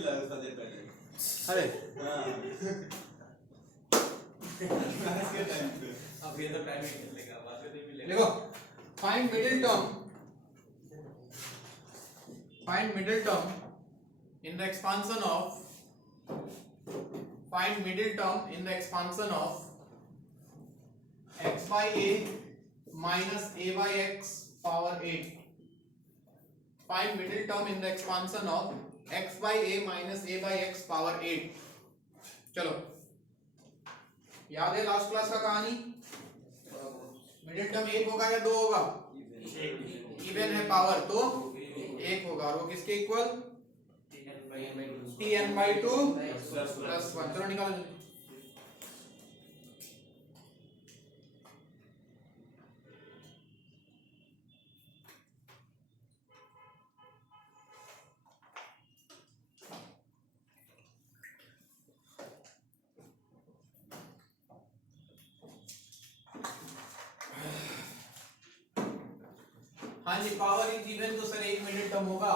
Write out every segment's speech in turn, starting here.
खेला है उसका देर पहले। अरे क्लास के टाइम पे अब ये तो टाइम ही खेलेगा, बाद में नहीं मिलेगा। देखो, find middle term in the expansion of x by a minus a by x power 8. Find middle term in the expansion of x by a minus a by x power 8. चलो, याद है last class का कहानी? Middle term 1 होगा या 2 होगा? Even है power तो 1 होगा, और वो किसके इक्वल? tn by 2 plus 1. चलो निकालो जल्दी। हाँ जी, पावर इज इवन तो सर एक मिडिल टर्म होगा,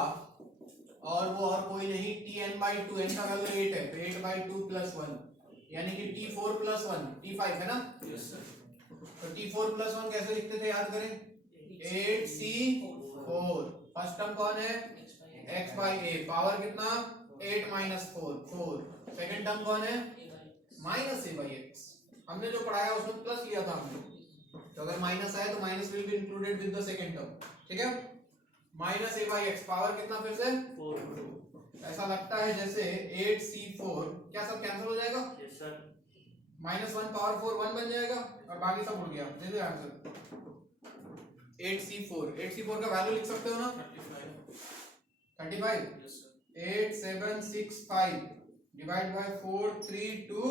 और वो और कोई नहीं tn by 2, n का वैल्यू 8 है, तो 8 by 2 plus 1 यानी कि t4 plus 1 t5 है ना? Yes sir. तो t4 plus 1 कैसे लिखते थे, याद करें? 8c4। फर्स्ट टर्म कौन है? x by a, पावर कितना? 8 minus 4 4। सेकंड टर्म कौन है? minus a by x। हमने जो पढ़ाया उसमें प्लस लिया था हमने, तो अगर माइनस आए तो minus will be included with the second term, ठीक है? Minus a by x, power कितना फिर से? 4। ऐसा लगता है जैसे 8c4, क्या सब कैंसिल हो जाएगा? Yes sir. -1 पावर 4 1 बन जाएगा, और बाकी सब उड़ गया। दे दो आंसर 8c4 का वैल्यू लिख सकते हो ना? 35। Yes sir. 8765 डिवाइड बाय 4 3 2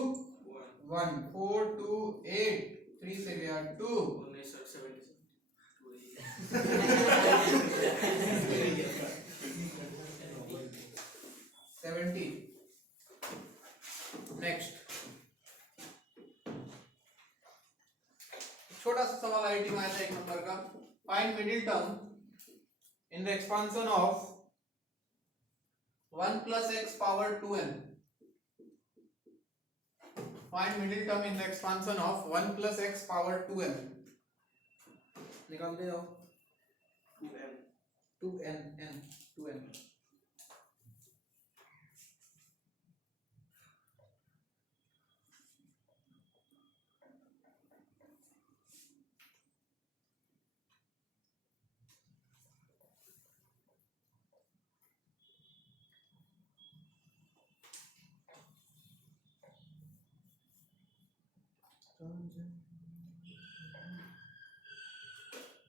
1 4 2 8 3 से गया 2 नहीं सर, 70। नेक्स्ट, छोटा सा सवाल आईटी में आया था 1 नंबर का। Find middle term in the expansion of 1 plus x power 2n. Find middle term in the expansion of 1 plus x power 2n. निकाल दे जाओ। 2n।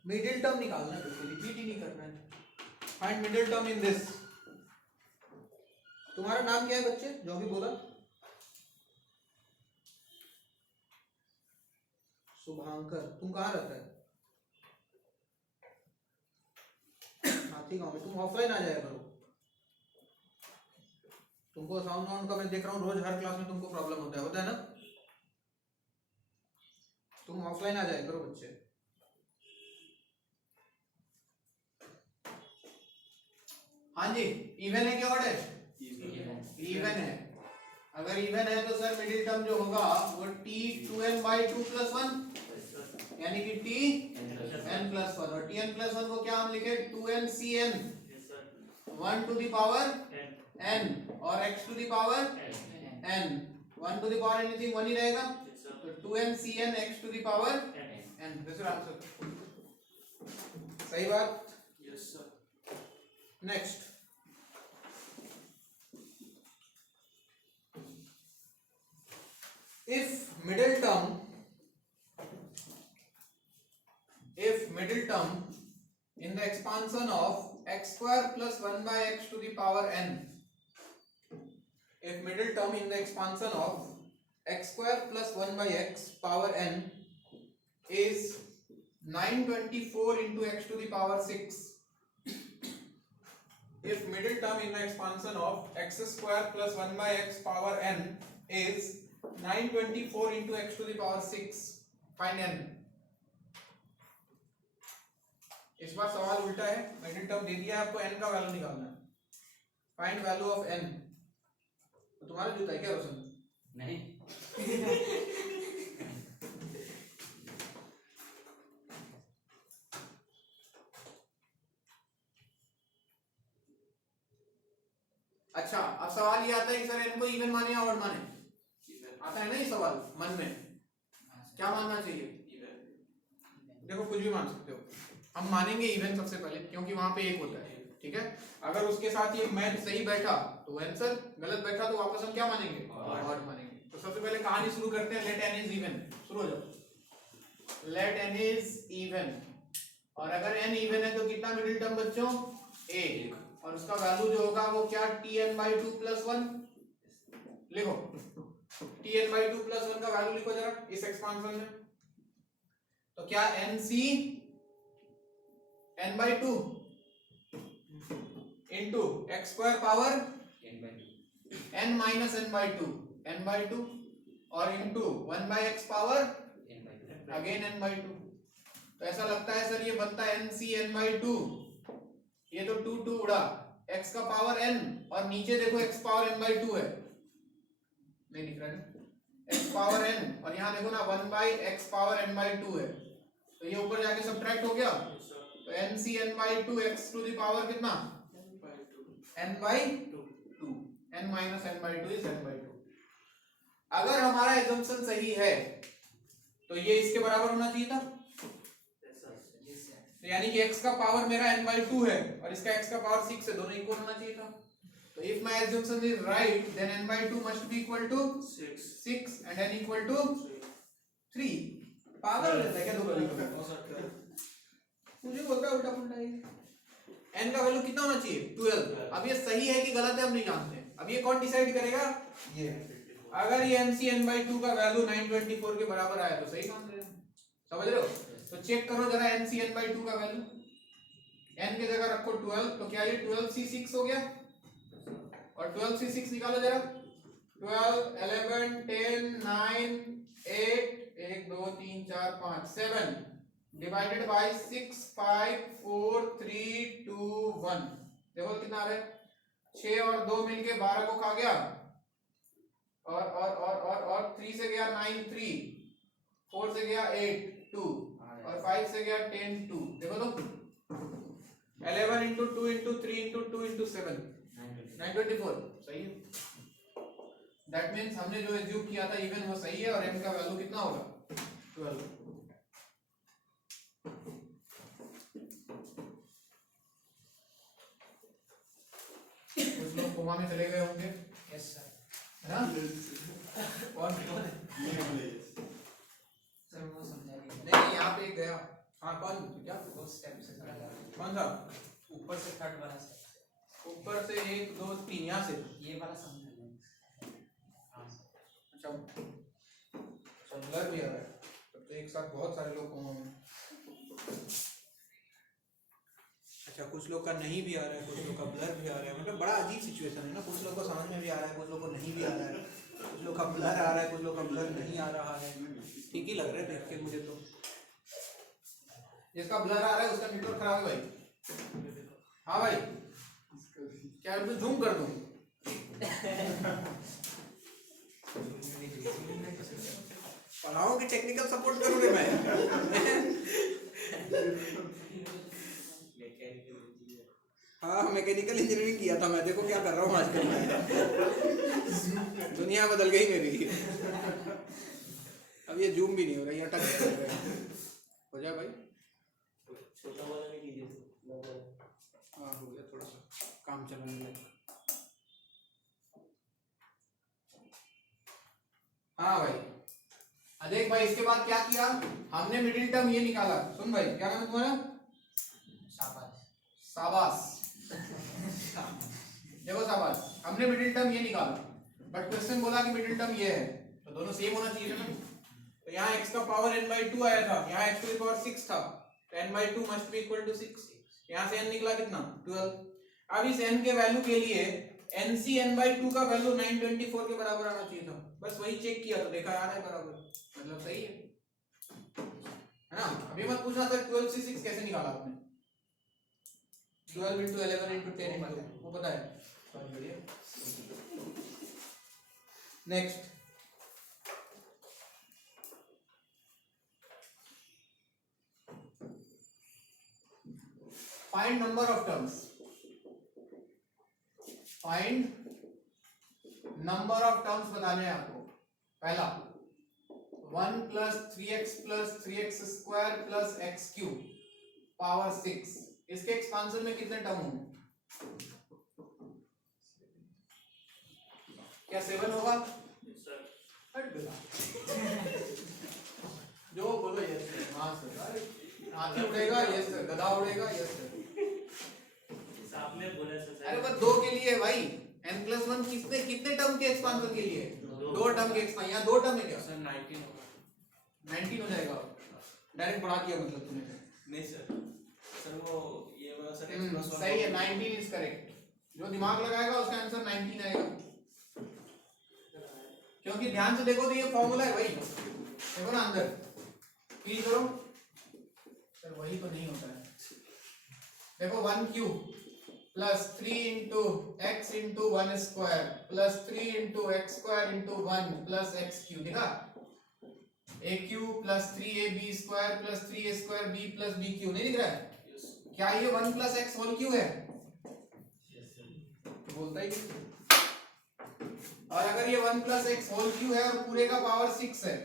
मिडिल टर्म निकालना है, रिपीट ही नहीं करना है। Find middle term in this. तुम्हारा नाम क्या है बच्चे, जो भी बोला? शुभांकर। तुम कहाँ रहता है? हाथी गांव में। तुम ऑफलाइन आ जाया करो। तुमको साउंड का मैं देख रहा हूँ रोज हर क्लास में तुमको प्रॉब्लम होता है ना? तुम ऑफलाइन आ जाया करो बच्चे। हाँ जी, इवन है कि ऑड है? इवन है। अगर इवन है तो सर मिडिल टर्म जो होगा वो t2n by 2 plus 1 यानी कि tn plus 1, और tn plus 1 को क्या हम लिखे? 2ncn, 1 to the power n और x to the power n। 1 to the power anything 1 ही रहेगा, तो 2ncn x to the power n। This is answer. सही बात? Yes sir. Next, if middle term in the expansion of x square plus 1 by x to the power n, if middle term in the expansion of x square plus 1 by x power n is 924 into x to the power 6, if middle term in the expansion of x square plus 1 by x power n is 924 into x to the power 6, find n। इस बार सवाल उल्टा है, middle term दे दिया आपको, n का value निकालना है। Find value of n। तो तुम्हारा जूता है क्या रोशन? नहीं अच्छा, अब सवाल ये आता है कि सर इनको इवन माने या ऑड माने? आता है ना ये सवाल मन में, क्या मानना चाहिए? देखो कुछ भी मान सकते हो, हम मानेंगे इवन सबसे पहले क्योंकि वहां पे एक होता है, ठीक है। अगर उसके साथ ये मैथ सही बैठा तो आंसर, गलत बैठा तो वापस हम क्या मानेंगे? ऑड मानेंगे। तो सबसे पहले कहानी शुरू करते हैं, लेट n इज इवन। शुरू हो जाओ, लेट n इज इवन। और अगर n इवन है तो कितना मिडिल टर्म बच्चों? एक, और उसका वैल्यू जो होगा वो क्या? tn/2 + 1 लिखो, tn/2 + 1 का वैल्यू लिखो जरा इस एक्सपांशन में। तो क्या nc n/2 into x² power n minus n/2 n/2 और into 1/x power again n/2। तो ऐसा लगता है सर ये बनता है nc n/2, ये तो 2 2 उड़ा, x का पावर n और नीचे देखो x पावर n/2 है, नहीं दिख रहा है, x पावर n और यहाँ देखो ना 1/x पावर n/2 है, तो ये ऊपर जाके सब्ट्रैक्ट हो गया। तो nc n/2 x to the power कितना? n/2, n minus n/2 is n/2। अगर हमारा एजम्पशन सही है तो ये इसके बराबर होना चाहिए था, तो यानी कि x का पावर मेरा n/2 है और इसका x का पावर 6 है, दोनों इक्वल होना चाहिए था। तो if my assumption is right then n/2 must be equal to 6 and n equal to 3। पागल रहता है क्या दो कभी? मुझे बोलता है उल्टा पुल्टा ये। n का वैल्यू कितना होना चाहिए? 12। अब ये सही है कि गलत है हम नहीं जानते, अब ये कौन डिसाइड करेगा? ये। अगर ये nc n/2 का वैल्यू 924 के बराबर आया तो सही मान रहे हैं, समझ रहे हो? तो चेक करो जरा nc n/2 का वैल्यू, n की जगह रखो 12, तो क्या ये 12c6 हो गया? और 12c6 निकालो जरा, 12 11 10 9 8 1 2 3 4 5 7 डिवाइडेड बाय 6 5 4 3 2 1, देखो कितना आ रहा है? 6 और 2 मिलके 12 को खा गया, और 3 से गया 9 3, 4 से गया 8 2 और 5 से गया 10 2, देखो तो 11 into 2 into 3 into 2 into 7 924, सही है। दैट मींस हमने जो एज्यूम किया था इवन वो सही है और m का वैल्यू कितना होगा? 12। कुछ लोग कोमा में चले गए होंगे, यस सर, है ना? कौन है? सर वो समझा नहीं, नहीं यहाँ पे एक गया, हाँ कौन? क्या वो स्टेप से चला जा, कौन सा? ऊपर से थर्ड वाला स्टेप, ऊपर से 1 2 3 यहाँ से, ये वाला समझा नहीं। हाँ सर, अच्छा ब्लर भी आ रहा है, तब तो एक साथ बहुत सारे लोग कोमा में। अच्छा कुछ लोग का नहीं भी आ रहा है, कुछ लोग का ब्लर भी आ रहा है, मतलब बड़ा अजीब सिचुएशन है ना, कुछ लोग को समझ में भी आ रहा है, कुछ लोग को नहीं भी आ रहा है, कुछ लोग का ब्लर आ रहा है, कुछ लोग का ब्लर नहीं आ रहा है। ठीक ही लग रहा है देख के मुझे तो। जिसका ब्लर आ रहा है उसका नेटवर्क खराब है भाई। हाँ भाई, क्या मैं जूम कर दूं? पढ़ाओ कि टेक्निकल सपोर्ट करोगे मैं? हाँ मैकेनिकल इंजीनियरिंग किया था मैं, देखो क्या कर रहा हूँ आजकल मैं। दुनिया बदल गई मेरी। अब ये जूम भी नहीं हो रहा, ये अटक गया। हो जाए भाई, छोटा वाला नहीं कीजिए, हाँ हो गया, थोड़ा सा काम चलाने में। हाँ भाई, देख भाई इसके बाद क्या किया हमने? मिडिल टर्म ये निकाला। सुन भाई, क्या नाम है तुम्हारा? शाबाश, शाबाश। देखो शाबाश, हमने मिडिल टर्म ये निकाला, बट क्वेश्चन बोला कि मिडिल टर्म ये है, तो दोनों सेम होना चाहिए ना। तो यहाँ x का पावर n/2 आया था, यहाँ x टू द पावर 6 था, तो n/2 must be equal to 6। यहाँ से n निकला कितना? 12। अब इस n के वैल्यू के लिए nc n/2 का वैल्यू 924 के बराबर आना चाहिए था, बस वही चेक किया तो देखा आ रहा है बराबर, मतलब सही है ना। अभी मत पूछना सर 12c6 कैसे निकाला आपने? 12 into 11 into 10 into, वो पता है? बहुत बढ़िया। Next find number of terms, find number of terms बताने हैं आपको। पहला 1 plus 3x square plus x cube power 6, इसके एक्सपांशन में कितने टर्म होंगे? क्या 7 होगा? हट गया। जो बोलो यस सर, हाँ सर, हाथी उड़ेगा यस सर, गधा उड़ेगा यस सर। आपने बोला सर। अरे बस 2 के लिए भाई, n+1 कितने टर्म के एक्सपांशन के लिए? 2 टर्म के एक्सपांशन। यहाँ 2 टर्म है क्या? सर 19 होगा। 19 हो जाएगा, डायरेक्ट बढ़ा दिया मतलब तूने। नहीं सर, सर वो ये वाला सर x+1 सही है, 19 इज करेक्ट। जो दिमाग लगाएगा उसका आंसर 19 आएगा, क्योंकि ध्यान से देखो तो ये फॉर्मूला है भाई, देखो ना अंदर, फील करो सर, वही तो नहीं होता है। देखो 1 cube plus 3 into x into 1 square plus 3 into x square into 1 plus x cube, देखा? A cube plus 3ab square plus 3a square b plus b cube, नहीं दिख रहा है? क्या ये 1 प्लस एक्स होल क्यूब है? बोलता ही नहीं। और अगर ये 1 प्लस एक्स होल क्यूब है और पूरे का पावर 6 है,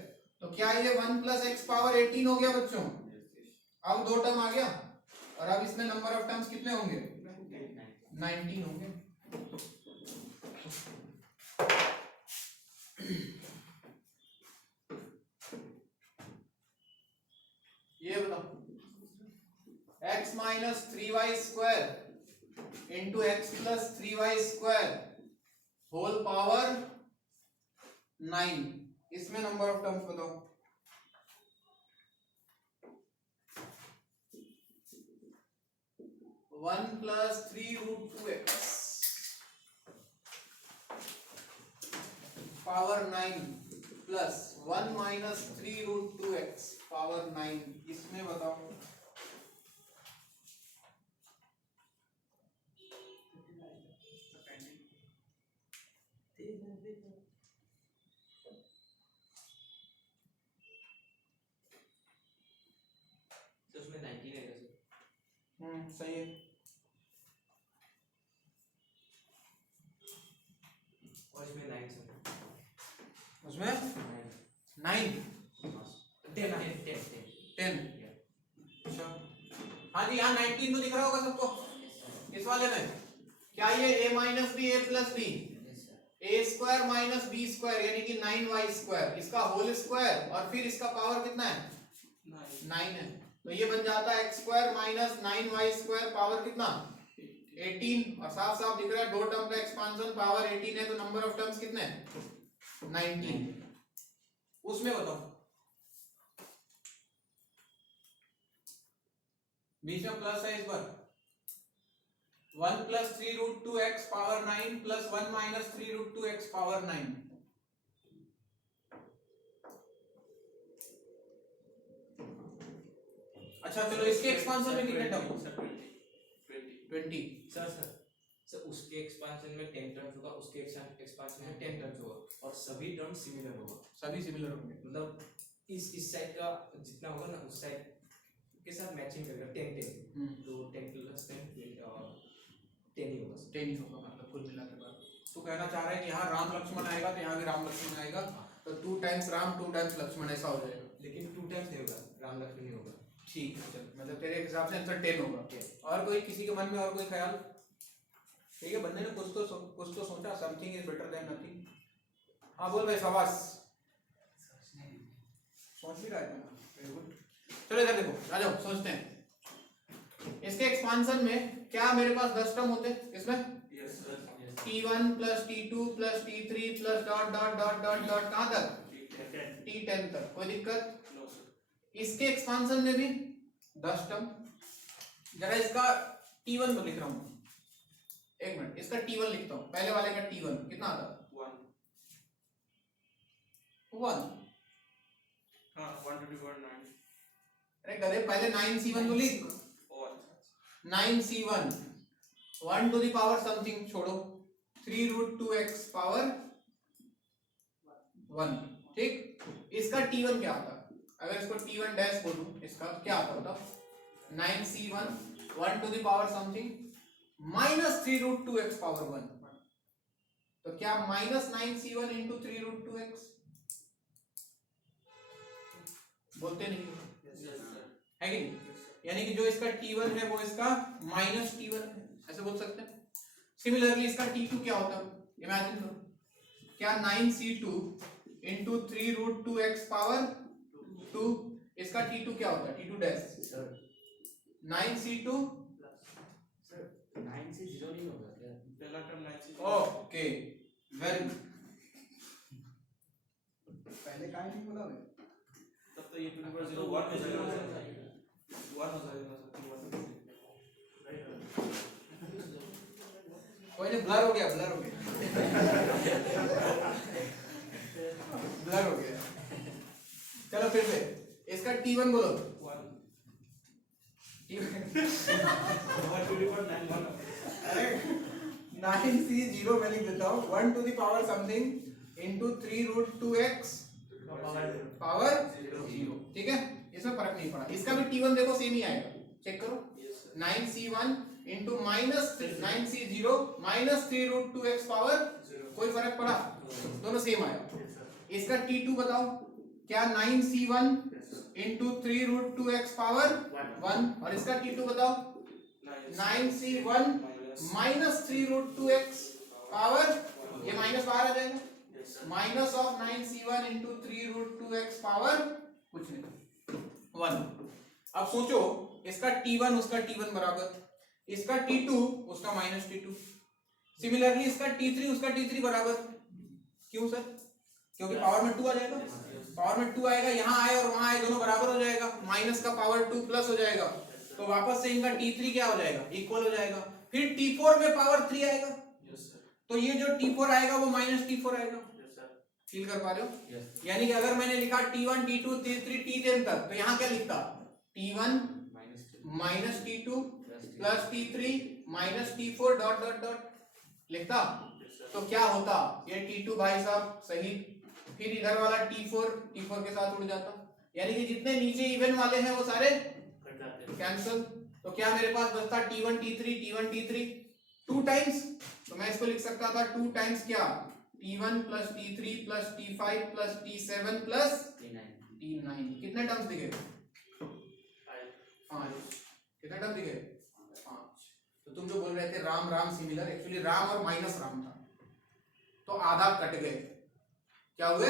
तो क्या ये 1 प्लस एक्स पावर 18 हो गया बच्चों? अब 2 टर्म आ गया, और अब इसमें नंबर ऑफ टर्म्स कितने होंगे? 19 होंगे। ये बताओ, x minus 3y square into x plus 3y square whole power 9, इसमें नंबर ऑफ टर्म्स बताओ। वन प्लस 3√2x पावर 9 प्लस 1 माइनस 3√2x पावर 9, इसमें बताओ। तो उसमें 19 है कैसे? सही है। और इसमें 9 सर। उसमें 9 10 अच्छा, हाँ जी, यहाँ 19 तो दिख रहा होगा सबको इस वाले में। क्या ये a minus b a plus b, a square minus b square यानी कि 9y स्क्वायर, इसका होल स्क्वायर और फिर इसका पावर कितना है? 9 है। तो ये बन जाता है x square minus 9y square power कितना? 18। और साफ साफ दिख रहा है 2 टर्म का एक्सपांशन पावर 18 है, तो नंबर ऑफ टर्म्स कितने हैं? 19। उसमें बताओ, बीच में प्लस है इस बार। 1 प्लस 3√2x पावर 9 प्लस 1 माइनस 3√2x पावर 9। अच्छा चलो, इसके एक्सपांशन में कितने टर्म? 20। सर उसके एक्सपांशन में 10 टर्म्स होगा, उसके एक्सपांशन में 10 टर्म्स होगा, और सभी टर्म सिमिलर होगा। सभी सिमिलर होंगे, मतलब इस साइड का जितना होगा ना उस साइड के साथ मैचिंग करेगा 10 10। तो 10 प्लस 10 10 ही होगा। 10 ही होगा मतलब कुल मिला के बाद। तो कहना चाह रहा है कि यहाँ राम लक्ष्मण आएगा तो यहाँ भी राम लक्ष्मण आएगा, तो 2 टाइम्स राम 2 टाइम्स लक्ष्मण ऐसा हो जाएगा। लेकिन 2 टाइम्स नहीं होगा, राम लक्ष्मण नहीं होगा। ठीक है, चल मतलब तेरे हिसाब से आंसर 10 होगा। और कोई किसी के मन में और कोई ख्याल? ठीक है, बंदे ने कुछ तो सोचा, something is better than nothing. हाँ बोल भाई, शाबाश, सोच भी रहा है। Very good. चलो इधर देखो, आ जाओ सोचते हैं। इसके एक्सपांशन में क्या मेरे पास 10 टर्म होते इसमें? Yes sir, t1 plus t2 plus t3 plus dot dot dot dot dot कहाँ तक? t10 तक। कोई दिक्कत? No sir. इसके एक्सपांशन में भी 10 टर्म। जरा इसका t1 तो लिख रहा हूँ, एक मिनट, इसका t1 लिखता हूँ। पहले वाले का t1 कितना आता? 1। हाँ 121 9। अरे गधे, पहले 9c1 तो लिख। 9c1 1 to the power something छोड़ो, 3√2x पावर 1, ठीक। इसका T1 क्या आता है, अगर इसको T1 डैश बोलूं इसका तो क्या आता है बताओ, 9C1 1 to the power something minus 3 root 2x power 1, तो क्या minus 9C1 into 3 root 2x, बोलते नहीं है कि नहीं, यानी कि जो इसका T1 है वो इसका माइनस T1 है, ऐसे बोल सकते हैं। सिमिलरली इसका T2 क्या होता है, इमेजिन करो, क्या 9C2 into 3 root 2x power 2, इसका T2 क्या होता है, T2 डैश 9C2, 9 से 0 नहीं होगा क्या? पहला term 9C, okay very good, पहले का नहीं बोला मैं, तब तो ये 2 पर 0 1 हो जाएगा, 1 हो जाएगा कोई नहीं, ब्लर हो गया ब्लर हो गया ब्लर हो गया, चलो फिर से इसका T1 बोलो, 1 T1 1 टू द पावर 9 1, अरे 9C0 मैं लिख देता हूँ 1 to the power something into 3 root 2x power 0, ठीक है, इसमें फर्क नहीं पड़ा, इसका भी T1 देखो सेम ही आएगा, चेक करो 9C1 into minus 9C0 minus 3 root 2x power, कोई फर्क पड़ा, दोनों सेम आया। इसका T2 बताओ, क्या 9C1 into 3 root 2x power 1, और इसका T2 बताओ 9C1 minus 3 root 2x power, ये माइनस बाहर आ जाएगा, minus of 9C1 into 3 root 2x power कुछ नहीं 1। अब सोचो इसका T1 उसका T1 बराबर, इसका T2 उसका माइनस T2, सिमिलरली इसका T3 उसका T3 बराबर, क्यों सर, क्योंकि पावर में 2 आ जाएगा, पावर में 2 आएगा, यहाँ आए और वहां आए दोनों बराबर हो जाएगा, माइनस का पावर 2 प्लस हो जाएगा, तो वापस से इनका T3 क्या हो जाएगा, इक्वल हो जाएगा, फिर T4 में पावर 3 आएगा, तो ये जो T4 आएगा वो माइनस T4 आएगा, फील कर पा रहे हो, यानी कि अगर मैंने लिखा T1 T2 T3 T10 तक, तो यहाँ क्या लिखता, T1 minus T2 plus T3 minus T4 dot dot dot लिखता, तो क्या होता, ये T2 भाई साहब सही, फिर इधर वाला T4 के साथ उड़ जाता, यानी कि जितने नीचे इवन वाले हैं वो सारे कैंसिल, तो क्या मेरे पास बचता T1 T3 2 टाइम्स, तो मैं इसको लिख सकता था 2 टाइम्स क्या, T1 plus T3 plus T5 plus T7 plus T9, कितने टर्म्स दिखे, 5, कितने टर्म दिखे, 5। तो तुम जो बोल रहे थे राम राम सिमिलर, एक्चुअली राम और माइनस राम था, तो आधा कट गए, क्या हुए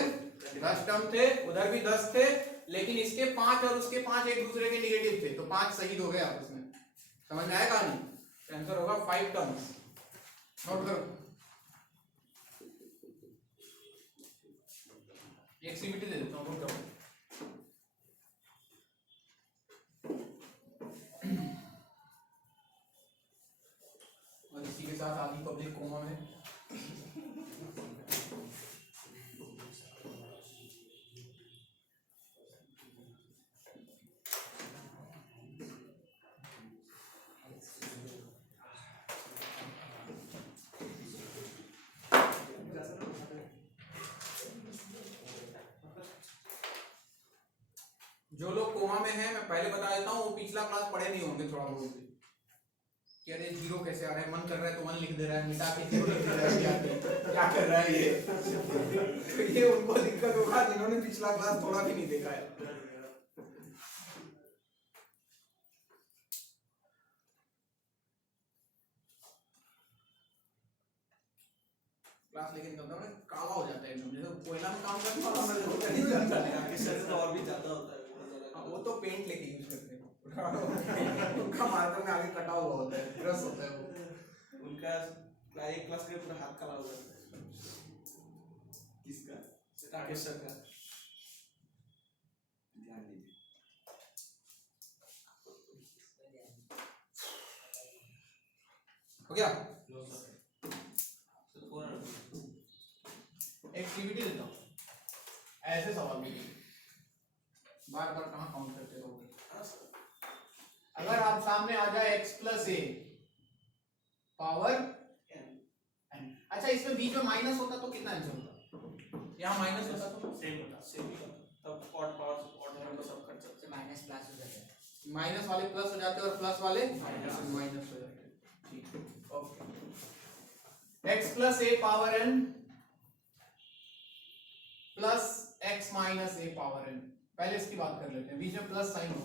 10 टर्म थे, उधर भी 10 थे, लेकिन इसके 5 और उसके 5 एक दूसरे के निगेटिव थे, तो 5 शहीद हो गए आपस में, समझ में आया कहानी, आंसर होगा 5 टर्म्स, नोट करो, एक सीबीटी दे देता हूँ, नोट करो, और इसी के साथ आधी पब्लिक कोमा में, जो लोग कोमा में हैं मैं पहले बता देता हूँ, वो पिछला क्लास पढ़े नहीं होंगे थोड़ा बहुत, कि अरे जीरो कैसे आ रहा है, मन कर रहा है तो 1 लिख दे रहा है, मिटा के 0 लिख दे रहा है, क्या कर रहा है ये तो ये उनको दिक्कत होगा जिन्होंने पिछला क्लास थोड़ा भी नहीं देखा है। क्लास लेके निकलता हूँ काला हो जाता है एकदम, जैसे कोयला में काम करता हूँ नहीं जाता है, शरीर तो और भी ज्यादा होता है, वो तो पेंट लेके यूज करते हैं उनका मार्कर में आगे कटा हुआ होता है, ब्रश होता है वो, उनका एक क्लास के पूरा हाथ काला हो जाता है, किसका, राकेश सर का, ध्यान दीजिए, हो गया, नो सर, एक्टिविटी देता हूँ, ऐसे सवाल बार बार कहाँ काउंट करते रहोगे, अगर आप सामने आ जाए x प्लस ए पावर n, अच्छा इसमें बीच में माइनस होता तो कितना आंसर होता, यहाँ माइनस होता तो सेम होता तब ऑड पावर ऑड नंबर सब कर सकते माइनस प्लस हो जाता है माइनस वाले प्लस हो जाते और प्लस वाले माइनस माइनस हो जाते हैं। ठीक है, okay. x plus a power n plus x minus a power n, पहले इसकी बात कर लेते हैं, बीच में प्लस साइन हो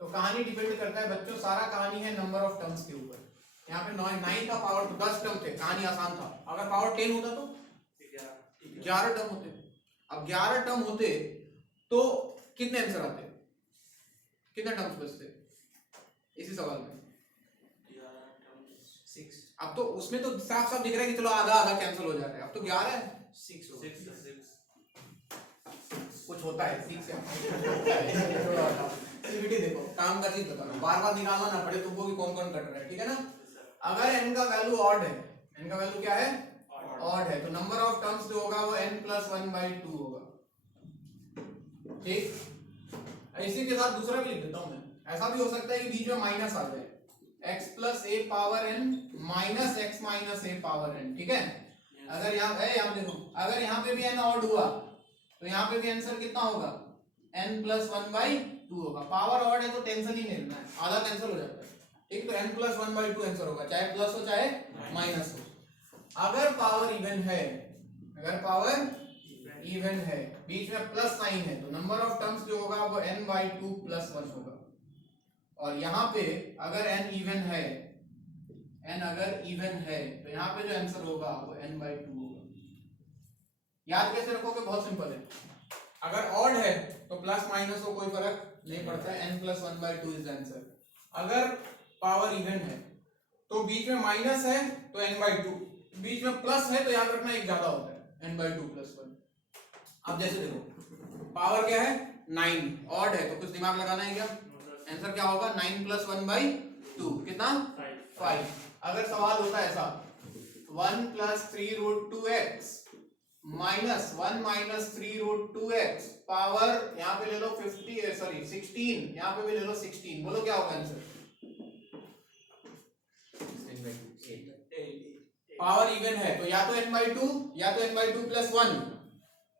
तो कहानी डिपेंड करता है बच्चों, सारा कहानी है नंबर ऑफ टर्म्स के ऊपर। यहाँ पे 9 का पावर 10 टर्म थे, कहानी आसान था। अगर पावर 10 होता तो 11 टर्म होते। अब 11 टर्म होते तो कितने आंसर आते, कितने टर्म्स बचते इसी सवाल में? 6 अब तो उसमें तो साफ साफ दिख रहा है कि चलो आधा आधा कैंसिल हो जा रहा है। अब तो 11 है, 6 कुछ होता है ठीक से सीबीटी देखो, काम का चीज बता रहा हूं, बार बार निकालना ना पड़े तुमको कि कौन कौन कट रहा है, ठीक है ना। अगर n का वैल्यू ऑड है, n का वैल्यू क्या है, ऑड है, तो नंबर ऑफ टर्म्स जो होगा वो n + 1/2 होगा। ठीक, इसी के साथ दूसरा भी लिख देता हूं मैं, ऐसा भी हो सकता है कि बीच में माइनस आ जाए, x + a power n minus x minus a power n, ठीक है। अगर यहाँ है, यहाँ देखो, अगर यहाँ पे भी n ऑड हुआ तो यहाँ पे भी आंसर कितना होगा, n + 1/2 होगा। पावर ऑड है तो टेंशन ही नहीं लेना है, आधा कैंसिल हो जाता है, ठीक। तो n + 1/2 आंसर होगा, चाहे प्लस हो चाहे माइनस हो। अगर पावर इवन है, अगर पावर इवन है, बीच में प्लस साइन है, तो नंबर ऑफ टर्म्स जो होगा वो n/2 + 1 होगा। और यहाँ पे अगर n इवन है, n अगर इवन है तो यहाँ पे जो आंसर होगा वो n/2 होगा। याद कैसे रखोगे, बहुत सिंपल है। अगर ऑड है तो प्लस माइनस हो कोई फर्क नहीं पड़ता है, n + 1/2 इज आंसर। अगर पावर इवन है तो बीच में माइनस है तो n/2, बीच में प्लस है तो याद रखना एक ज्यादा होता है, n/2 + 1। अब जैसे देखो पावर क्या है 9, ऑड है तो कुछ दिमाग लगाना है क्या, आंसर क्या होगा 9 + 1/2 कितना 5। अगर सवाल होता है ऐसा 1 + 3√2x -1 - 3√2x पावर यहाँ पे ले लो 16, यहाँ पे भी ले लो 16, बोलो क्या होगा आंसर। पावर इवन है तो या तो n/2 या तो n/2 + 1,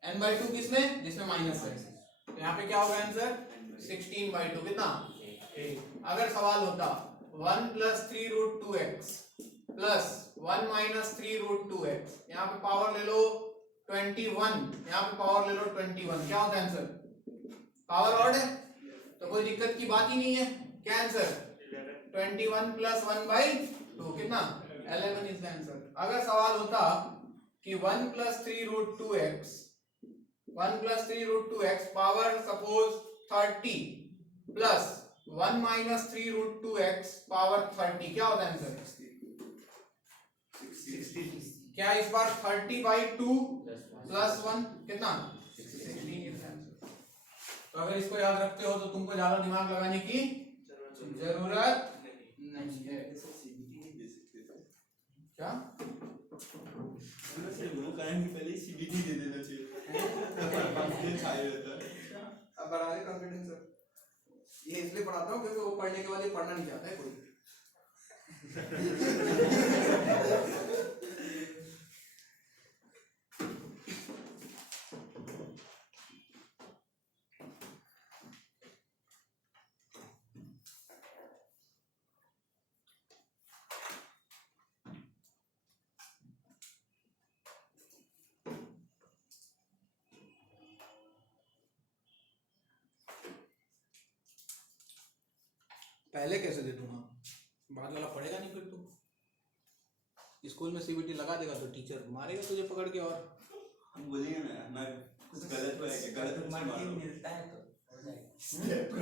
n/2 किसमें, जिसमें माइनस है, तो यहाँ पे क्या होगा आंसर 16/2 कितना 8। अगर सवाल होता 1 + 3√2x + 1 - 3√2x, यहाँ पे पावर ले लो 21, यहाँ पे पावर ले लो 21, क्या होता है आंसर, पावर ऑड है तो कोई दिक्कत की बात ही नहीं है, क्या आंसर 21 + 1/2 कितना 11 इज द आंसर। अगर सवाल होता कि 1 + 3√2x power suppose 30 plus 1 - 3√2x power 30, क्या होता है आंसर 60। क्या इस बार 30/2 + 1 कितना 16। तो अगर इसको याद रखते हो तो तुमको ज्यादा दिमाग लगाने की जरूरत नहीं है। क्या पहले सीबीटी दे देना चाहिए अब बढ़ा दे कॉन्फिडेंस सर, ये इसलिए पढ़ाता हूँ क्योंकि वो पढ़ने के बाद ये पढ़ना नहीं चाहता है कोई। पहले कैसे दे दूंगा, बाद वाला पढ़ेगा नहीं फिर तू। स्कूल में सीबीटी लगा देगा तो टीचर मारेगा तुझे पकड़ के, और हम बोलेंगे ना कुछ गलत हुआ है, गलत मार्किंग मिलता है तो हो जाएगा। स्टेप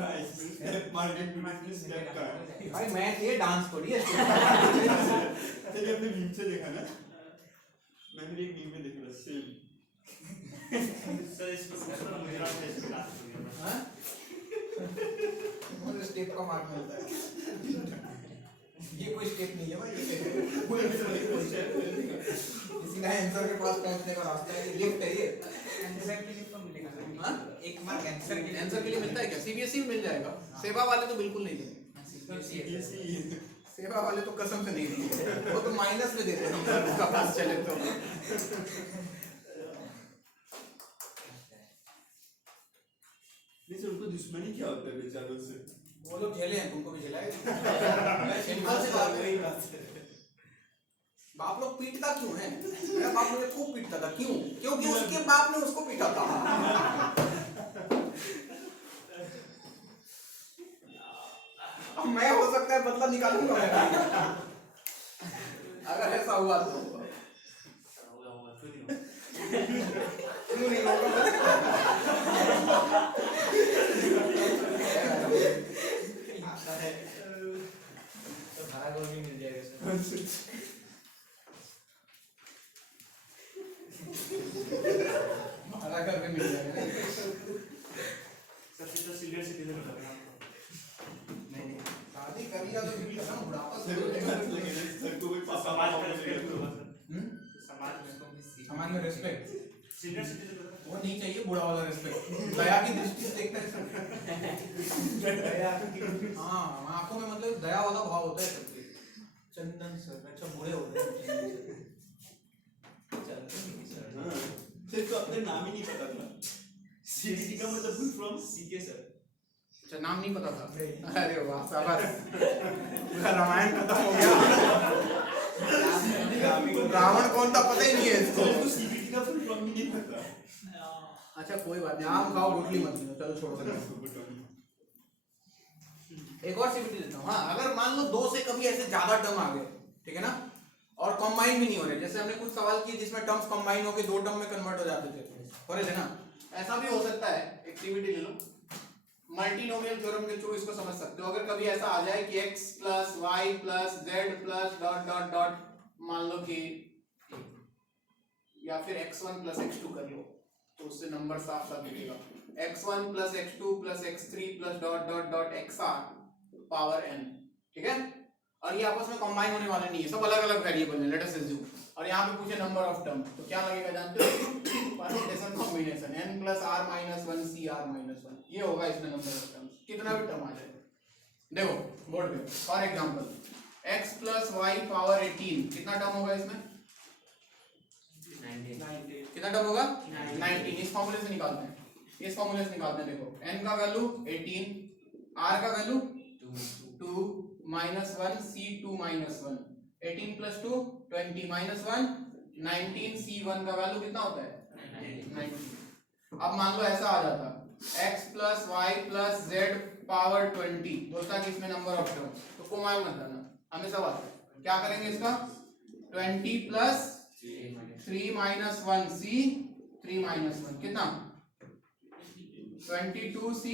मार्केट स्टेप का भाई मैथ ये डांस थोड़ी है। चलिए अपने मीम से देखा ना, मैंने एक मीम में देखा सेम सर इसको पूछना मेरा टेस्ट क्लास हो गया। हां मुझे स्टेप का मार्क मिलता है, ये कोई स्टेप नहीं है भाई, ये सीधा आंसर के पास पहुंचने का रास्ता है, लिफ्ट है ये। आंसर के लिए तो मिलेगा ना, हां एक मार्क आंसर के लिए मिलता है क्या, सीबीएसई में मिल जाएगा, सेवा वाले तो बिल्कुल नहीं देंगे, सेवा वाले तो कसम से नहीं देंगे, वो तो माइनस में देते हैं उसका पास चले तो। नहीं सर, उनको दुश्मनी क्या होता है बेचारों से? वो लोग झेले हैं, तुमको भी झेलाएगा। मैं सिंपल से बात करी। बाप लोग पीटता क्यों है? मेरा बाप मुझे खूब पीटता था, क्यों? क्योंकि उसके बाप ने उसको पीटा था। अब मैं हो सकता है बदला निकालूंगा अगर ऐसा हुआ तो। क्यों नहीं होगा? तो भाड़ा घर भी मिल जाएगा सर। भाड़ा घर में मिल जाएगा। सर फिर तो सीनियर सिटीजन हो जाएगा। नहीं, शादी कर लिया तो फिर खत्म, बुढ़ापा सर को क्या लगेगा? सर को कोई पापा समाज पापा का बोलेगा रिस्पेक्ट तो। होगा सर। समाज में समाज में रिस्पेक्ट सीनियर सिटीजन वो नहीं चाहिए, बुढ़ा वाला रिस्पेक्ट। दया की दृष्टि से देखते हैं सर। हाँ, आंखों में मतलब दया वाला भाव होता है सबके। चंदन सर अच्छा बूढ़े हो गए। चलते नहीं सर। हाँ, सर को अपने नाम ही नहीं पता था। सीबीटी का मतलब फुल फ्रॉम सीके सर। अच्छा, नाम नहीं पता था? अरे वाह, शाबाश। पूरा रामायण खत्म हो गया। रावण कौन था पता ही नहीं है इसको। सर को सीबीटी का फुल फ्रॉम ही नहीं पता। अच्छा कोई बात नहीं, आम खाओ गुठली मत लो, चलो छोड़ दो। एक और सीबीटी देता हूँ। हाँ, अगर मान लो दो से कभी ऐसे ज्यादा टर्म आ गए, ठीक है ना, और कंबाइन भी नहीं हो रहे, जैसे हमने कुछ सवाल किए जिसमें टर्म्स कंबाइन होकर दो टर्म में कन्वर्ट हो जाते थे, हो रहे थे ना, ऐसा भी हो सकता है। एक सीबीटी ले लो, मल्टीनोमियल थ्योरम के थ्रू इसको समझ सकते हो। अगर कभी ऐसा आ जाए कि x plus y plus z plus dot dot dot, मान लो कि, या फिर x1 प्लस x2 कर लो, तो उससे नंबर साफ साफ दिखेगा। x1 plus x2 plus x3 plus dot dot dot xr power n, ठीक है। और ये आपस में कंबाइन होने वाले नहीं है, सब अलग अलग वेरिएबल है, लेट अस अज्यूम। और यहाँ पे पूछे नंबर ऑफ टर्म, तो क्या लगेगा जानते हो? Permutation combination n plus r minus 1 cr minus 1, ये होगा इसमें नंबर ऑफ टर्म्स। कितना भी टर्म आ जाएगा। देखो बोर्ड पे for example x plus y power 18, कितना टर्म होगा इसमें? 19। कितना टर्म होगा? 19। इस फॉर्मूले से निकालते हैं, इस फॉर्मूले से निकालते हैं। देखो n का वैल्यू 18, r का value 2 minus 1 c2 minus 1, 18 plus 2 20 minus 1 19, c1 का वैल्यू कितना होता है? 19। अब मान लो ऐसा आ जाता x plus y plus z power 20, बोलता कि इसमें नंबर ऑफ टर्म, तो कोमा मत जाना, हमेशा बात क्या करेंगे इसका? 20 प्लस 3 माइनस 1 c 3 माइनस 1 कितना? 22 c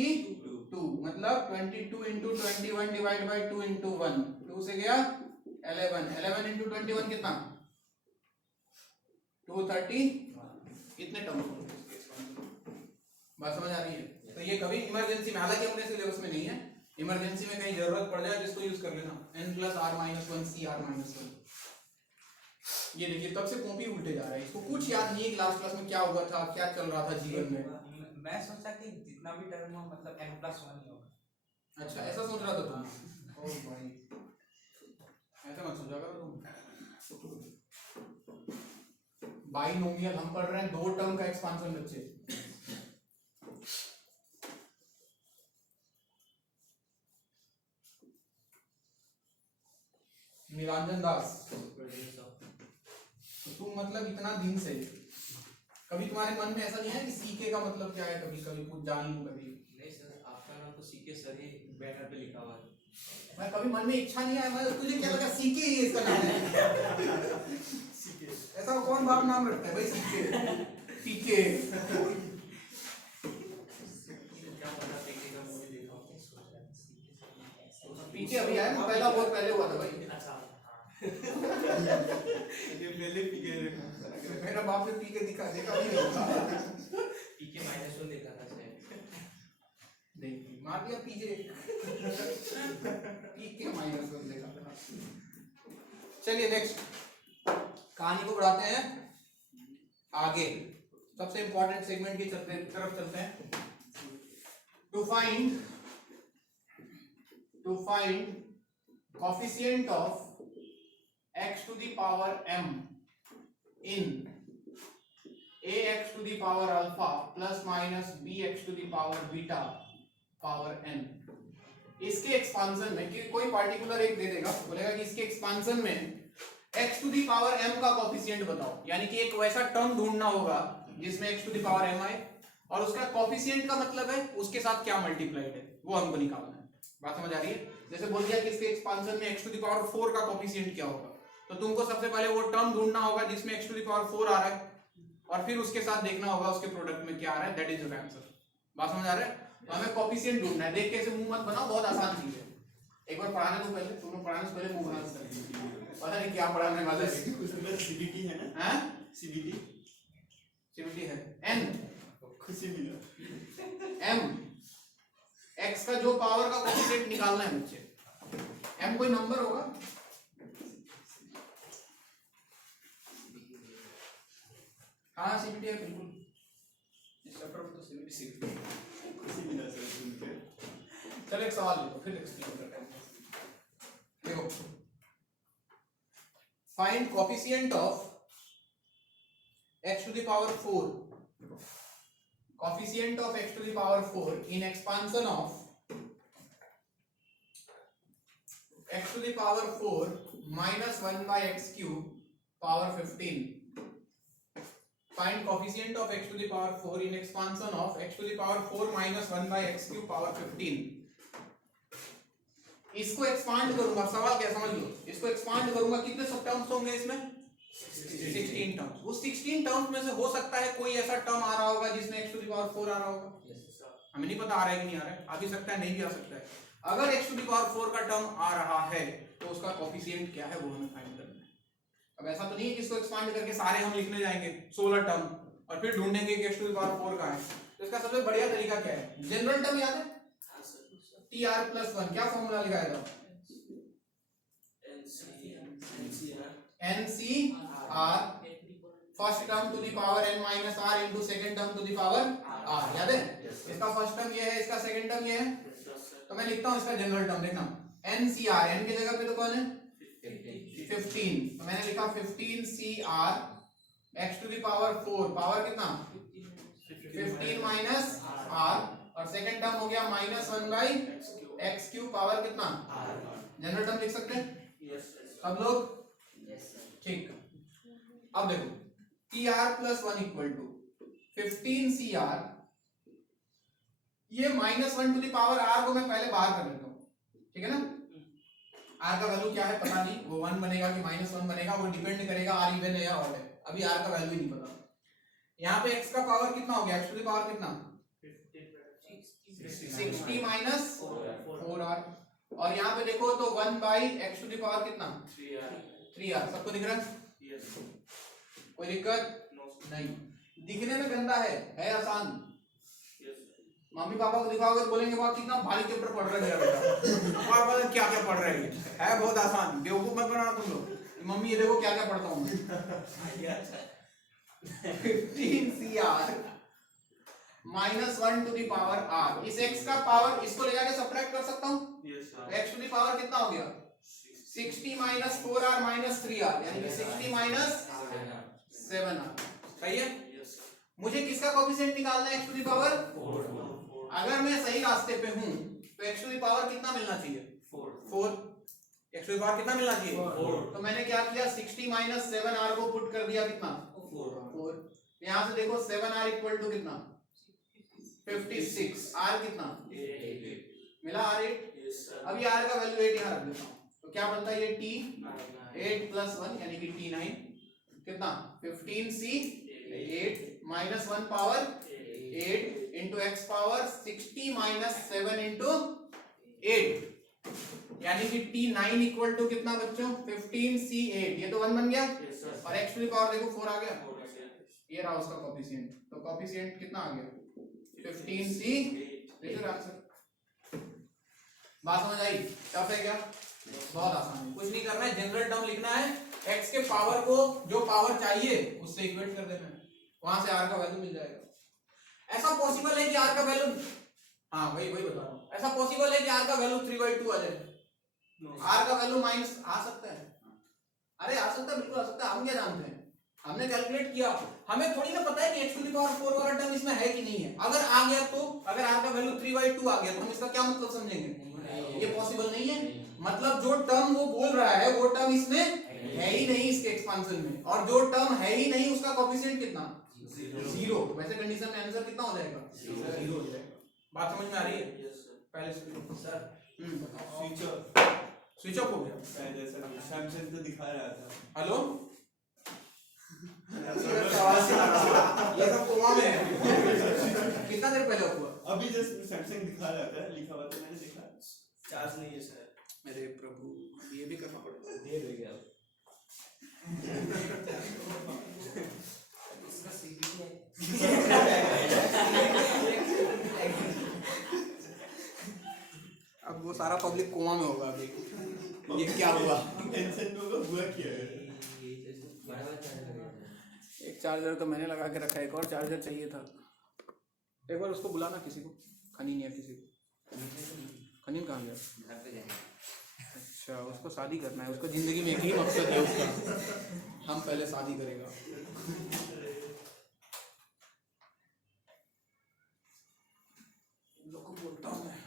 2, मतलब 22 इंटू 21 डिवाइड बाई 2 इंटू 1, 2 से गया 11, 11 इंटू 21 कितना? 230। इतने टर्म बात समझ आ रही है? तो ये कभी इमरजेंसी में, हालांकि अपने सिलेबस में नहीं है, इमरजेंसी में कहीं जरूरत पड़ जाए जिसको यूज कर लेना। n plus r minus 1 c r minus 1। ये देखिए तब से कॉपी उल्टे जा रहा है, इसको कुछ याद नहीं है कि लास्ट क्लास में क्या हुआ था, क्या चल रहा था जीवन में। मैं सोचा कि जितना भी टर्म हो मतलब n+1 ही होगा। अच्छा ऐसा सोच रहा था तुम? ओ भाई ऐसा मत सोचा करो तुम। बाइनोमियल हम पढ़ रहे हैं, दो टर्म का एक्सपांशन बच्चे। निरंजन दास, तो तुम मतलब इतना दिन से कभी तुम्हारे मन में ऐसा नहीं है कि सीके का मतलब क्या है? कभी कभी कुछ जान लूं कभी। नहीं सर, आपका नाम तो सीके सर ही बैनर पे लिखा हुआ है। मैं कभी मन में इच्छा नहीं आया, मैं तुझे क्या लगा सीके ही इसका नाम है? सीके ऐसा कौन बाप नाम रखता है भाई? सीके पीके क्या पता सीके का मूवी देखा हो? पीके अभी आया, पहला बहुत पहले हुआ था भाई। अच्छा ये पहले पीके देखा। मेरा बाप ने पीके देखा भी नहीं होगा। पीके -1 देखा था शायद। नहीं मार दिया पीके पीके -1 देखा था। चलिए नेक्स्ट कहानी को बढ़ाते हैं आगे, सबसे इंपॉर्टेंट सेगमेंट की तरफ चलते हैं। To find coefficient of x to the power m in ax to the power alpha plus minus bx to the power beta power n। इसके एक्सपांशन में कि कोई पार्टिकुलर एक दे देगा, बोलेगा कि इसके एक्सपांशन में x to the power m का कोफिशिएंट बताओ, यानी कि एक वैसा टर्म ढूंढना होगा जिसमें x to the power m आए और उसका कोफिशिएंट का मतलब है उसके साथ क्या मल्टीप्लाइड है वो हमको निकालना है। बात समझ आ रही है? जैसे बोल दिया कि इसके एक्सपांशन में x टू दी पावर 4 का कोफिशिएंट क्या होगा, तो तुमको सबसे पहले वो टर्म ढूंढना होगा जिसमें x टू दी पावर 4 आ रहा है और फिर उसके साथ देखना होगा उसके प्रोडक्ट में क्या आ रहा है, दैट इज योर आंसर। बात समझ आ रहा है? तो हमें कोफिशिएंट ढूंढना है। देख के ऐसे मुंह मत बनाओ, बहुत आसान चीज है। एक बार पढ़ाने को पहले, तुम लोग पढ़ाने से पहले मुंह बनाना सीखो। पता नहीं क्या पढ़ाने वाले हैं। उसमें सीबीटी है ना? हैं? सीबीटी है n खुशी मिला। m x का जो पावर का कोफिशिएंट निकालना है मुझे। m कोई नंबर होगा? हाँ सीबीटी है बिल्कुल। इस चैप्टर में तो सीबीटी खुशी मिला सर सुनकर। चलो एक सवाल लिखो फिर एक्सप्लेन करते हैं। देखो, find coefficient of x to the power 4, coefficient of x to the power 4 in expansion of x to the power 4 minus 1 by x cube power 15. Find coefficient of x to the power 4 in expansion of x to the power 4 minus 1 by x cube power 15. इसको expand करूंगा, सवाल क्या समझ लो, इसको expand करूंगा कितने सब terms होंगे इसमें? 16 टर्म्स। उस 16 टर्म्स में से हो सकता है कोई ऐसा टर्म आ रहा होगा जिसमें x टू दी पावर 4 आ रहा होगा। हमें नहीं पता आ रहा है कि नहीं आ रहा है, आ भी सकता है नहीं भी आ सकता है। अगर x टू दी पावर 4 का टर्म आ रहा है तो उसका कोफिशिएंट क्या है वो हमें फाइंड करना है। अब ऐसा तो नहीं है कि इसको एक्सपांड करके सारे हम लिखने जाएंगे 16 टर्म और फिर ढूंढेंगे कि x टू दी पावर 4 का है। तो इसका सबसे बढ़िया तरीका क्या है? जनरल टर्म याद है? tr+1 क्या फॉर्मूला लिखाएगा? NCR first term to the power n minus r into second term to the power r। याद है? इसका फर्स्ट टर्म ये है, इसका सेकंड टर्म ये है। तो मैं लिखता हूं इसका जनरल टर्म, देखना NCR, n की जगह पे तो कौन है? 15। तो मैंने लिखा 15CR x to the power 4, power कितना? 15 माइनस r और सेकंड टर्म हो गया -1 बाई x क्यूब पावर कितना? जनरल टर्म लिख सकते हैं सब लोग? ठीक। अब देखो tr+1 इक्वल टू 15CR, ये -1 टू द पावर r को मैं पहले बाहर कर लेता हूं, ठीक है ना? r का वैल्यू क्या है पता नहीं, वो 1 बनेगा कि -1 बनेगा, वो डिपेंड करेगा r इवन है या ऑड है। अभी r का वैल्यू नहीं पता। यहाँ पे x का पावर कितना हो गया? x टू द पावर कितना? 60 माइनस 4r। और यहाँ पे देखो तो 1 by x to the power कितना? 3r। सबको दिख रहा है? कोई दिक्कत नहीं? दिखने में गंदा है आसान। मम्मी पापा को दिखाओगे तो बोलेंगे वाह कितना भारी चैप्टर पढ़ रहा है मेरा बेटा, और पता क्या क्या पढ़ रहा है बहुत आसान। बेवकूफ मत बनाना तुम लोग। मम्मी ये देखो क्या क्या पढ़ता हूँ। 15CR -1 to the power r। इस x का पावर इसको ले जाके सब्ट्रैक्ट कर सकता हूँ। x टू द पावर कितना हो गया? 60 माइनस 4r माइनस 3r, यानी कि 60 माइनस 7r। सही है? मुझे किसका कोफिशिएंट निकालना है? x to the power 4। अगर मैं सही रास्ते पे हूं तो x टू द पावर कितना मिलना चाहिए? 4। x टू द पावर कितना मिलना चाहिए? 4। तो मैंने क्या किया? 60 माइनस 7r को पुट कर दिया कितना? 4। यहां से देखो 7r इक्वल टू कितना? 56। r कितना? 8 मिला। r 8। अभी r का वैल्यू 8 यहां रख देता हूं, तो क्या बनता है? ये t 8+1 यानी कि t9 कितना? 15c 8 minus 1 power 8 into x power 60 minus 7 into 8, यानी कि t9 इक्वल टू कितना बच्चों? 15c8। ये तो 1 बन गया और x टू द पावर देखो 4 आ गया। ये रहा उसका कोफिशिएंट। तो कोफिशिएंट कितना आ गया? 15c। देखो आंसर। बात समझ आई? टफ है क्या? बहुत आसान है, कुछ नहीं करना है, जनरल टर्म लिखना है, x के पावर को जो पावर चाहिए उससे इक्वेट कर देना है, वहां से r का वैल्यू मिल जाएगा। ऐसा पॉसिबल है कि r का वैल्यू, हाँ वही बता रहा हूँ, ऐसा पॉसिबल है कि r का वैल्यू 3/2 आ जाए? r का वैल्यू माइनस आ सकता है? अरे आ सकता है, बिल्कुल आ सकता है। हम क्या जानते हैं? हमने कैलकुलेट किया, हमें थोड़ी ना पता है कि x टू द पावर 4 वाला टर्म इसमें है कि नहीं है। अगर आ गया तो, अगर r का वैल्यू 3/2 आ गया तो हम इसका क्या मतलब समझेंगे, ये पॉसिबल नहीं है। मतलब जो टर्म वो बोल रहा है वो टर्म इसमें है ही नहीं इसके एक्सपांशन में, और जो टर्म है ही नहीं उसका कोएफिशिएंट कितना, 0। वैसे कंडीशन में आंसर कितना हो जाएगा, 0 हो जाएगा। बात समझ में आ रही है? पहले सर स्विच ऑफ हो गया। पहले सर सैमसंग तो दिखा रहा था। हेलो, ये सब कोमा में है। कितना देर पहले हुआ? अभी जस्ट सैमसंग दिखा रहा था, लिखा हुआ तो मैंने देखा। चार्ज नहीं है सर। मेरे प्रभु, ये भी करना पड़ेगा। देर हो गया इसका सीबी है। अब वो सारा पब्लिक कोमा में होगा अभी। ये क्या हुआ? टेंशन में होगा, हुआ क्या है? एक चार्जर तो मैंने लगा के रखा है, एक और चार्जर चाहिए था। एक बार उसको बुलाना किसी को, खनीन या किसी को। खनीन कहाँ गया? घर पे जाएंगे। अच्छा, उसको शादी करना है, उसको जिंदगी में एक ही मकसद है उसका, हम पहले शादी करेगा। लोगों को बोलता हूँ मैं।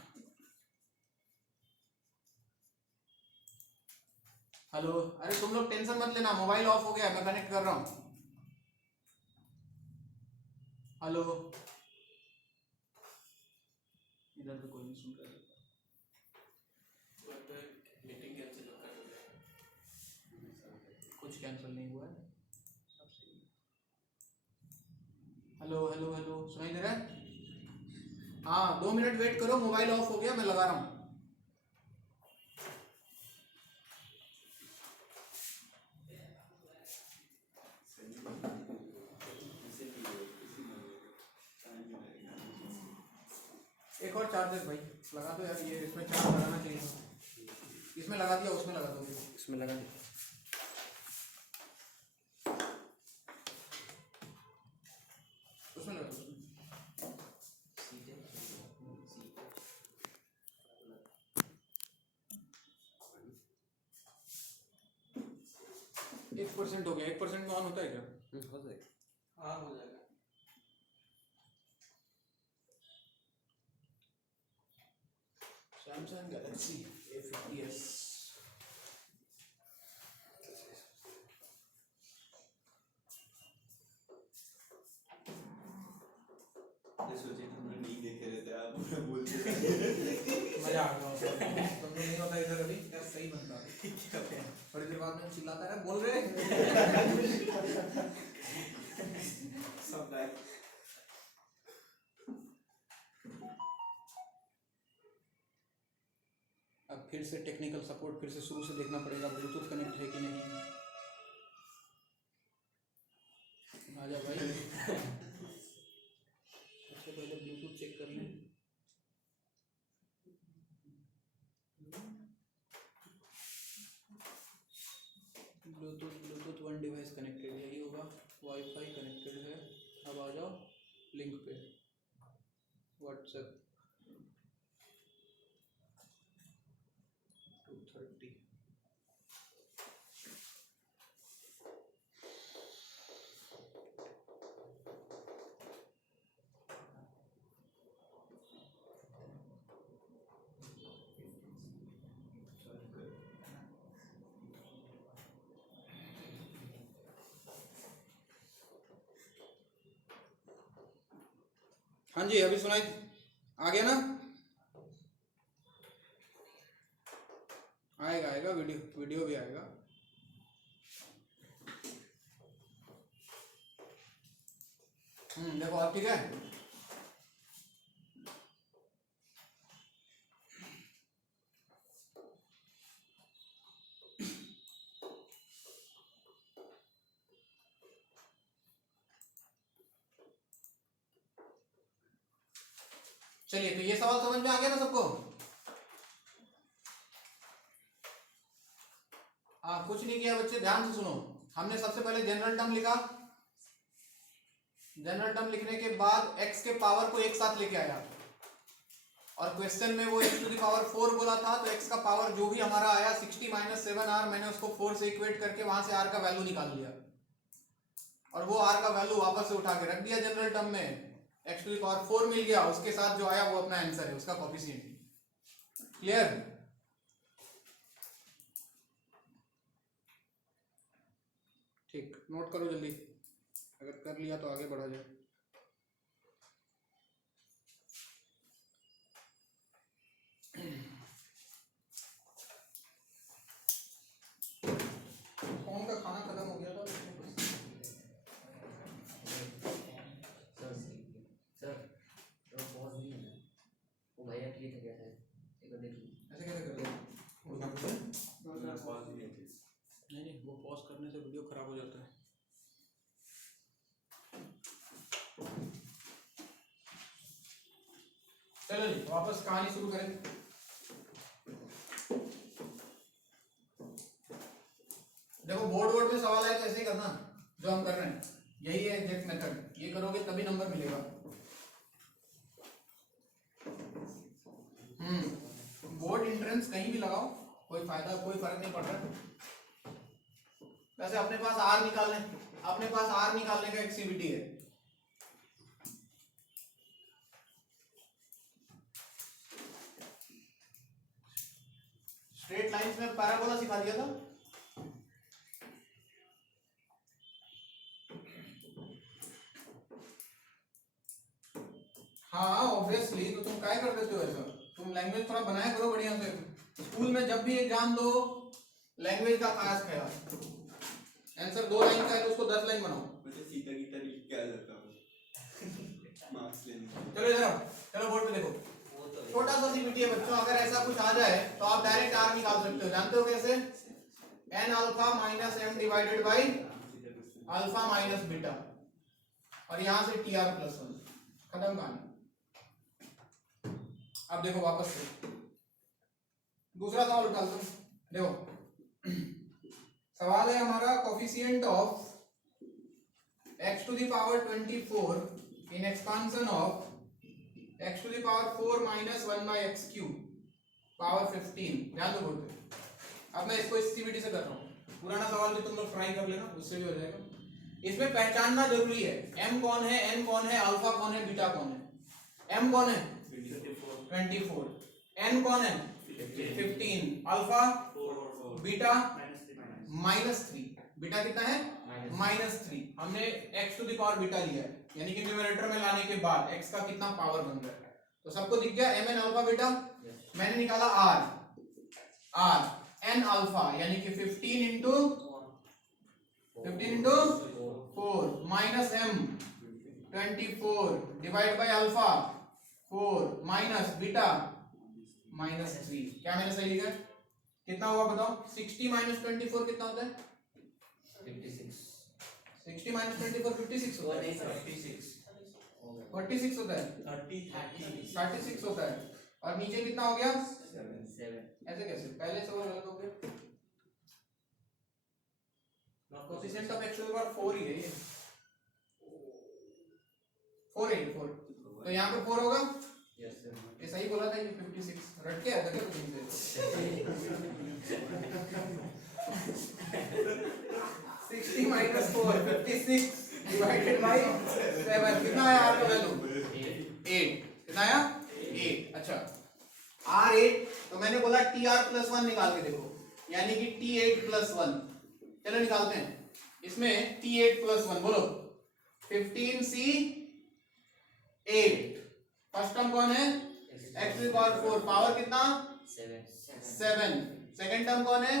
हेलो, अरे तुम लोग टेंशन मत लेना, मोबाइल ऑफ हो गया, मैं कनेक्ट कर रहा हूँ। हेलो, इधर तो कोई नहीं सुन रहा है। मीटिंग कैंसिल कर दो। कुछ कैंसिल नहीं हुआ है, सब सही है। हेलो हेलो हेलो, सुनाई दे रहा है? हाँ, 2 मिनट वेट करो, मोबाइल ऑफ हो गया, मैं लगा रहा हूँ। एक और चार्जर भाई लगा दो यार, ये इसमें चार्ज लगाना चाहिए था। इसमें लगा दिया, उसमें लगा दो। इसमें लगा दे। उसमें लगा दो। 1% हो गया। 1% में ऑन होता है क्या? हो जाएगा। हाँ, हो जाएगा। Samsung Galaxy A50s। ये सोचे कि हम लोग नहीं देखे रहते, आप पूरा बोलते रहते। मजा आ गया। तुमने नहीं होता इधर अभी क्या सही बनता। थोड़ी देर बाद में चिल्लाता है, बोल रहे सब लाइक। अब फिर से टेक्निकल सपोर्ट फिर से शुरू से देखना पड़ेगा, ब्लूटूथ कनेक्ट है कि नहीं। आजा भाई, सबसे पहले ब्लूटूथ चेक कर लें। ब्लूटूथ 1 डिवाइस कनेक्टेड, यही होगा। वाईफाई कनेक्टेड है। अब आ जाओ लिंक पे, व्हाट्सएप 230। हाँ जी, अभी सुनाई आ गया ना? आएगा आएगा, वीडियो भी आएगा। देखो आप ठीक है। चलिए, तो ये सवाल समझ में आ गया ना सबको? हाँ, कुछ नहीं किया बच्चे, ध्यान से सुनो। हमने सबसे पहले जनरल टर्म लिखा। जनरल टर्म लिखने के बाद x के पावर को एक साथ लेके आया, और क्वेश्चन में वो x टू द पावर 4 बोला था, तो x का पावर जो भी हमारा आया 60 - 7r, मैंने उसको 4 से इक्वेट करके वहां से r का वैल्यू निकाल लिया। और वो r का वैल्यू वापस से उठा के रख दिया जनरल टर्म में, x टू द पावर 4 मिल गया, उसके साथ जो आया वो अपना आंसर है, उसका कोफिशिएंट। क्लियर? ठीक, नोट करो जल्दी, अगर कर लिया तो आगे बढ़ा जाए। कौन का खाना खत्म हो गया था? सर वो पॉज नहीं है ना, वो भैया क्लिक हो गया है, एक बार देखिए। ऐसे कैसे कर दिया? उठा के? पॉज नहीं है। नहीं, वो पॉज करने से वीडियो खराब हो जाता है। चलो जी, वापस कहानी शुरू करें। देखो बोर्ड में सवाल आए तो ऐसे ही करना जो हम कर रहे हैं, यही है एग्जैक्ट मेथड। ये करोगे तभी नंबर मिलेगा। बोर्ड एंट्रेंस कहीं भी लगाओ, कोई फायदा, कोई फर्क नहीं पड़ रहा। वैसे अपने पास आर निकालने का एक सीबीटी है। स्ट्रेट लाइंस में पैराबोला सिखा दिया था। हाँ ऑब्वियसली, तो तुम क्या कर देते हो ऐसा? तुम लैंग्वेज थोड़ा बनाया करो बढ़िया से। स्कूल में जब भी एग्जाम दो, लैंग्वेज का खास ख्याल। आंसर 2 लाइन का है तो उसको 10 लाइन बनाओ। मुझे सीधा गीता लिख के आ जाता हूँ मार्क्स लेने। चलो जरा, चलो बोर्ड पे देखो, छोटा सा सीबीटी है बच्चों। अगर ऐसा कुछ आ जाए तो आप डायरेक्ट आर निकाल सकते हो। जानते हो कैसे? N alpha minus m divided by alpha minus beta, और यहां से टी आर प्लस 1। खत्म कहानी। अब देखो वापस से दूसरा सवाल उठा लो। देखो सवाल है हमारा, coefficient of x to the power 24 in expansion of x to the power 4 minus 1 by x cube power 15। ध्यान दो बोलते। अब मैं इसको इस सीबीटी से कर रहा हूँ। पुराना सवाल भी तुम लोग ट्राई कर लेना, उससे भी हो जाएगा। इसमें पहचानना जरूरी है, m कौन है, n कौन है, अल्फा कौन है, बीटा कौन है। m कौन है? 24। n कौन है? 15। Alpha, beta -3। बीटा कितना है? -3। हमने x to the power beta लिया है, यानी कि न्यूमरेटर में लाने के बाद x का कितना पावर बन रहा है। तो सबको दिख गया mn अल्फा बीटा। मैंने निकाला r n अल्फा, यानी कि 15 into 4 minus m 24 divide by alpha 4 minus beta -3। क्या मैंने सही लिखा? कितना हुआ बताओ? 60 माइनस 24 कितना होता है? 56 60 माइनस 24 56 होता है। 46 होता है, 36 होता है। और नीचे कितना हो गया? 7। ऐसे कैसे? पहले से वो गलत हो गया। Coefficient of x to the power 4 ही है ये। 4 है ये 4। तो यहाँ पे 4 होगा। Yes sir. ये सही बोला था, ये 56 रट के आया था क्या तुम से? 60 माइनस 4 56 डिवाइडेड बाय 7। कितना आया आपका वैल्यू? 8। कितना आया? 8। अच्छा R8, तो मैंने बोला TR+1 निकाल के देखो, यानी कि T8+1। चलो निकालते हैं। इसमें T8+1 बोलो। 15C8। फर्स्ट टर्म कौन है? x to the power 4, power कितना? 7। सेकंड टर्म कौन है?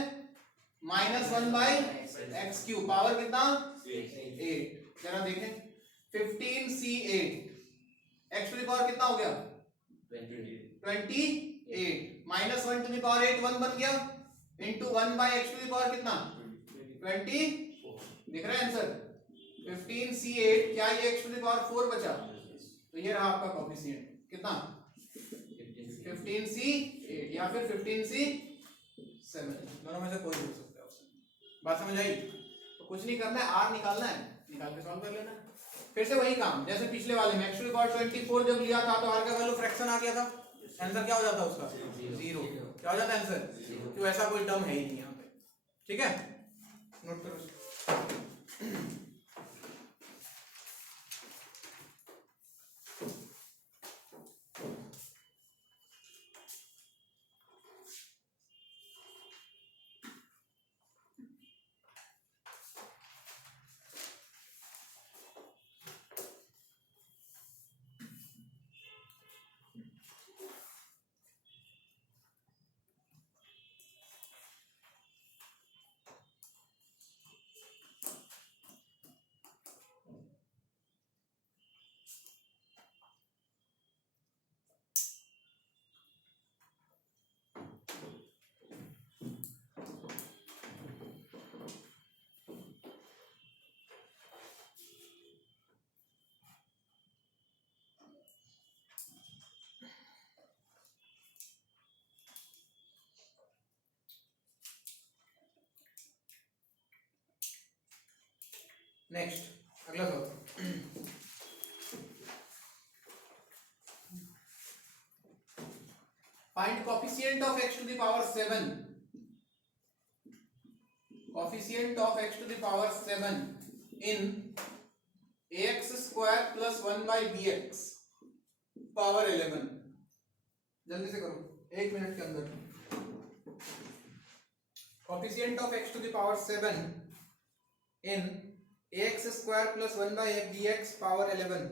-1 बाई एक्स क्यूब, पावर कितना? 8। जरा देखें 15C8 x to the power कितना हो गया? 28। -1 टू द पावर 8 1 बन गया, into 1 by x to the power कितना? 24। दिख रहा है आंसर? 15C8। क्या ये x टू द पावर 4 बचा? तो ये रहा आपका कोफिशिएंट। कितना? 15C8 या फिर 15C7, दोनों में से कोई भी हो सकता है ऑप्शन। बात समझ आई? तो कुछ नहीं करना है, r निकालना है, निकाल के सॉल्व कर लेना है। फिर से वही काम जैसे पिछले वाले में, x टू द पावर 24 जब लिया था तो r का वैल्यू फ्रैक्शन आ गया था। आंसर क्या हो जाता है उसका? 0। क्या हो जाता है आंसर? क्यों? ऐसा कोई टर्म है ही नहीं यहाँ पे। ठीक है, नोट करो। नेक्स्ट अगला सवाल, find coefficient of x to the power 7, coefficient of x to the power 7 in ax square plus 1 by bx power 11। जल्दी से करो 1 मिनट के अंदर। Coefficient of x to the power 7 in ax square plus 1 by bx power 11।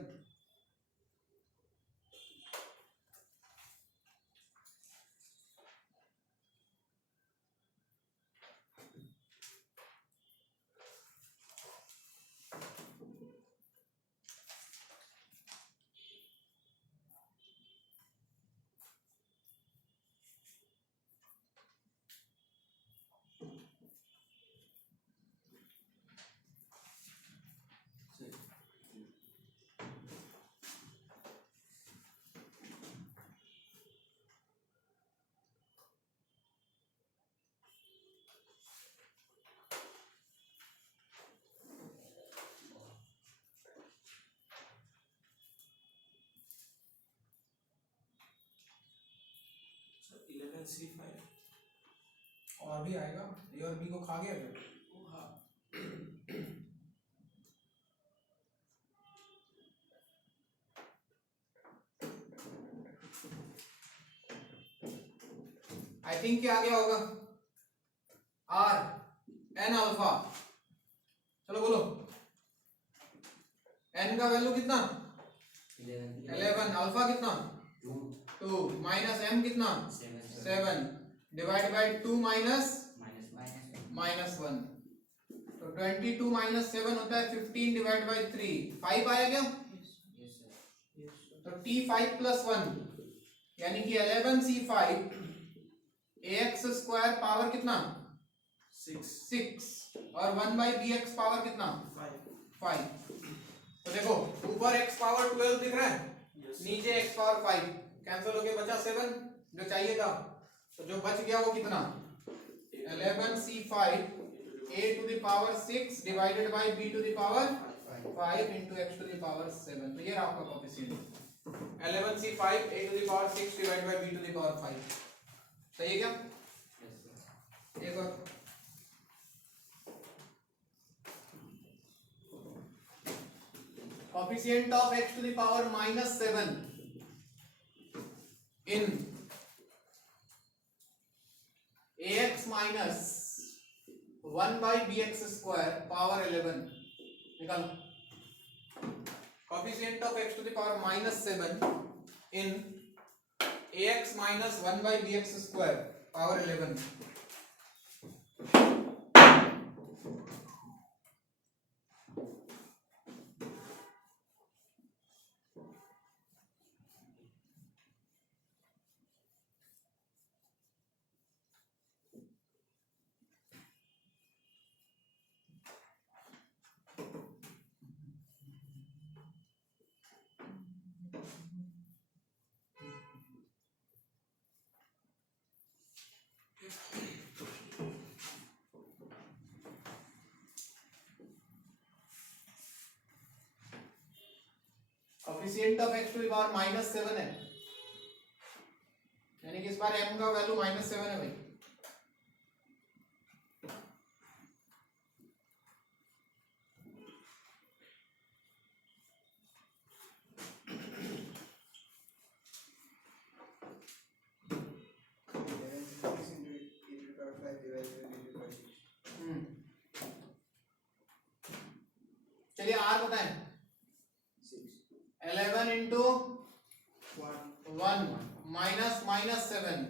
Sir 11C5 और भी आएगा, ए और B को खा गया क्या? हाँ आई थिंक क्या आ गया होगा, आर एन अल्फा। चलो बोलो, एन का वैल्यू कितना? 11, अल्फा कितना? 2 माइनस एम कितना? 7 डिवाइड बाय 2 माइनस -1, तो 22 माइनस 7 होता है 15 डिवाइड बाय 3, 5 आया क्या? तो t5 प्लस 1 यानी कि 11c5 ax स्क्वायर पावर कितना? 6 और 1 बाई bx पावर कितना? 5। तो देखो ऊपर x पावर 12 दिख रहा है, नीचे x पावर 5 कैंसिल होके बचा 7 जो चाहिए था। तो जो बच गया वो कितना? 11c5 a to the power 6 divided by b to the power 5 into x to the power 7। तो ये रहा आपका coefficient 11c5 a to the power 6 divided by b to the power 5। सही है क्या? एक और coefficient of x to the power -7 in ax minus 1 by bx square power 11। निकालो coefficient of x to the power -7 in ax minus 1 by bx square power 11। Coefficient of x to the power -7 है, यानी कि इस बार m का value -7 है भाई। चलिए r बताएं। 11 into 1 minus -7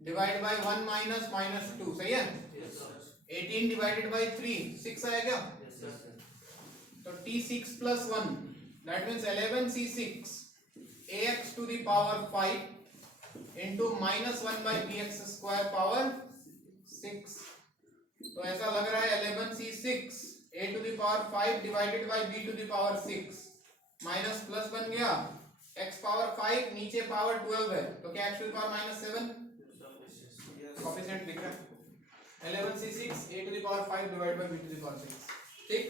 divide by 1 minus -2, सही है? 18 डिवाइडेड बाय 3 6 आया क्या? तो t6 plus 1 that means 11c6 ax to the power 5 into -1 by bx square power 6। तो ऐसा लग रहा है 11c6 a to the power 5 divided by b to the power 6 minus plus बन गया, x पावर 5 नीचे पावर 12 है, तो क्या x to the power -7 coefficient दिख रहा है 11c6 a to the power 5 divided by b to the power 6। ठीक,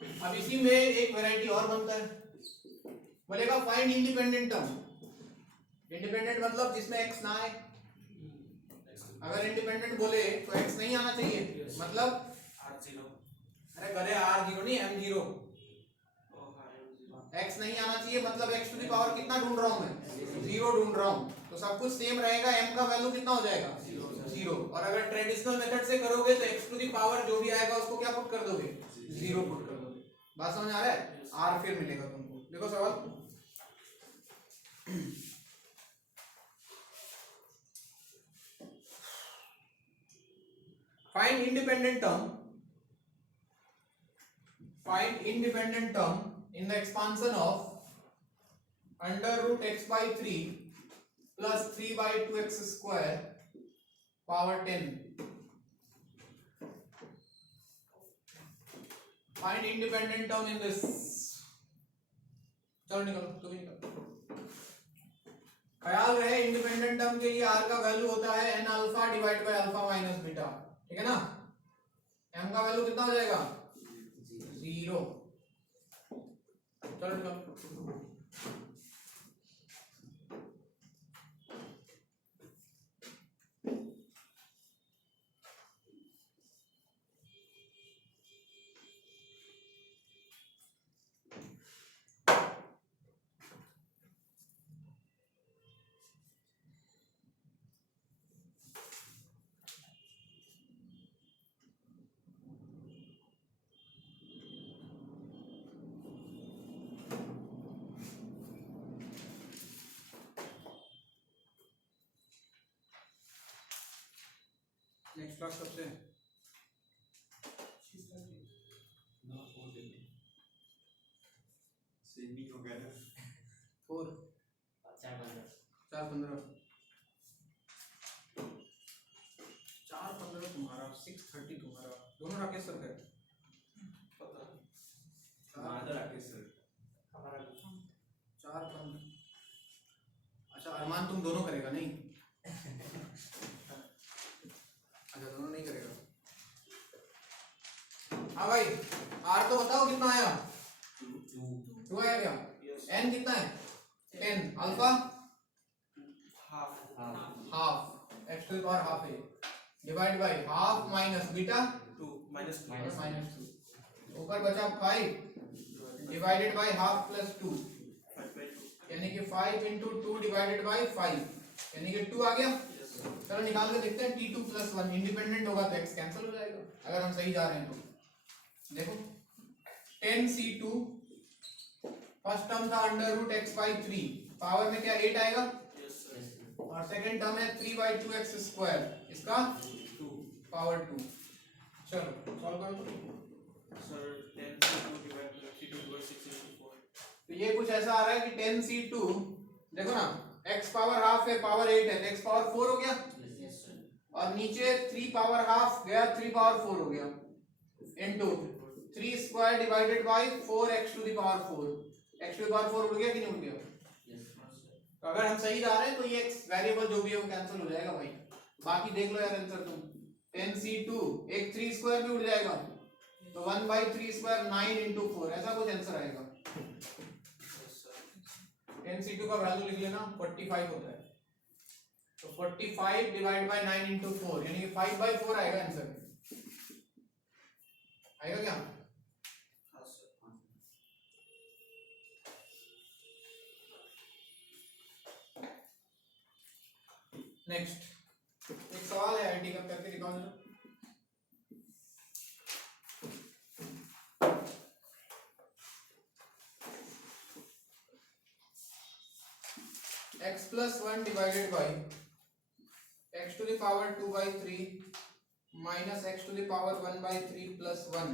अब इसी में एक वैरायटी और बनता है, बोलेगा फाइंड इंडिपेंडेंट टर्म। इंडिपेंडेंट मतलब जिसमें x ना आए। अगर इंडिपेंडेंट बोले तो x नहीं आना चाहिए, मतलब R0 अरे करे r0 नहीं m0, x नहीं आना चाहिए, मतलब x टू द पावर कितना ढूंढ रहा हूं मैं, 0 ढूंढ रहा हूं, तो सब कुछ सेम रहेगा, m का वैल्यू कितना हो जाएगा 0। और अगर ट्रेडिशनल मेथड से करोगे तो x टू द पावर जो भी आएगा उसको क्या पुट कर दोगे, 0 पुट कर दोगे। बात समझ आ रहा है? r फिर मिलेगा तुमको। देखो सवाल, find independent term in the expansion of under root x by 3 plus 3 by 2x square power 10. Find independent term in this. चलो निकलो, तुम निकलो। ख्याल रहे इंडिपेंडेंट टर्म के लिए r का वैल्यू होता है n alpha divide by alpha minus beta, ठीक है ना। m का वैल्यू कितना हो जाएगा 0। चलो निकलो। नेक्स्ट क्लास कब से? सेम ही हो गया ना। 4 4:15 4:15 तुम्हारा, 6:30 तुम्हारा, दोनों राकेश सर है। हमारा राकेश सर, हमारा 4:15। अच्छा अरमान तुम दोनों करेगा नहीं? अच्छा दोनों नहीं करेगा। हाँ भाई, आर तो बताओ कितना आया? 2 आया क्या? एन कितना है? 10। Alpha half, x to the power half है, divide by half minus beta 2 minus 2 minus 2, ऊपर बचा 5 divided by half plus 2, 5 by 2 यानी कि 5 into 2 डिवाइडेड बाय 5, यानी कि 2 आ गया। चलो निकाल के देखते हैं, t2 plus 1 इंडिपेंडेंट होगा तो x कैंसिल हो जाएगा अगर हम सही जा रहे हैं तो। देखो 10c2 फर्स्ट टर्म था under root x by 3, power में क्या 8 आएगा, yes sir और सेकंड टर्म है 3 by 2x स्क्वायर, इसका 2 पावर 2। चलो सॉल्व करो। sir 10 2 divided by 3 to 6 into 4 तो ये कुछ ऐसा आ रहा है कि 10c2, देखो ना x पावर हाफ है, पावर 8 है, तो x पावर 4 हो गया, और नीचे 3 पावर हाफ गया, 3 पावर 4 हो गया, into 3 square divided by 4x to the power 4, x to the power 4 उड़ गया कि नहीं उड़ गया? तो अगर हम सही जा रहे हैं तो ये x वेरिएबल जो भी है वो कैंसिल हो जाएगा भाई। बाकी देख लो यार आंसर तुम, 10c2 एक 3 स्क्वायर भी उड़ जाएगा, तो 1/3 स्क्वायर 9 into 4, ऐसा कुछ आंसर आएगा। 10c2 का वैल्यू लिख लेना, 45 होता है, तो 45 डिवाइड बाय 9 into 4, यानी कि 5/4 आएगा आंसर। आएगा क्या? हाँ सर नेक्स्ट एक सवाल है आईटी का, करके दिखाओ जरा। x plus 1 divided by x to the power 2 by 3 minus x to the power 1 by 3 plus 1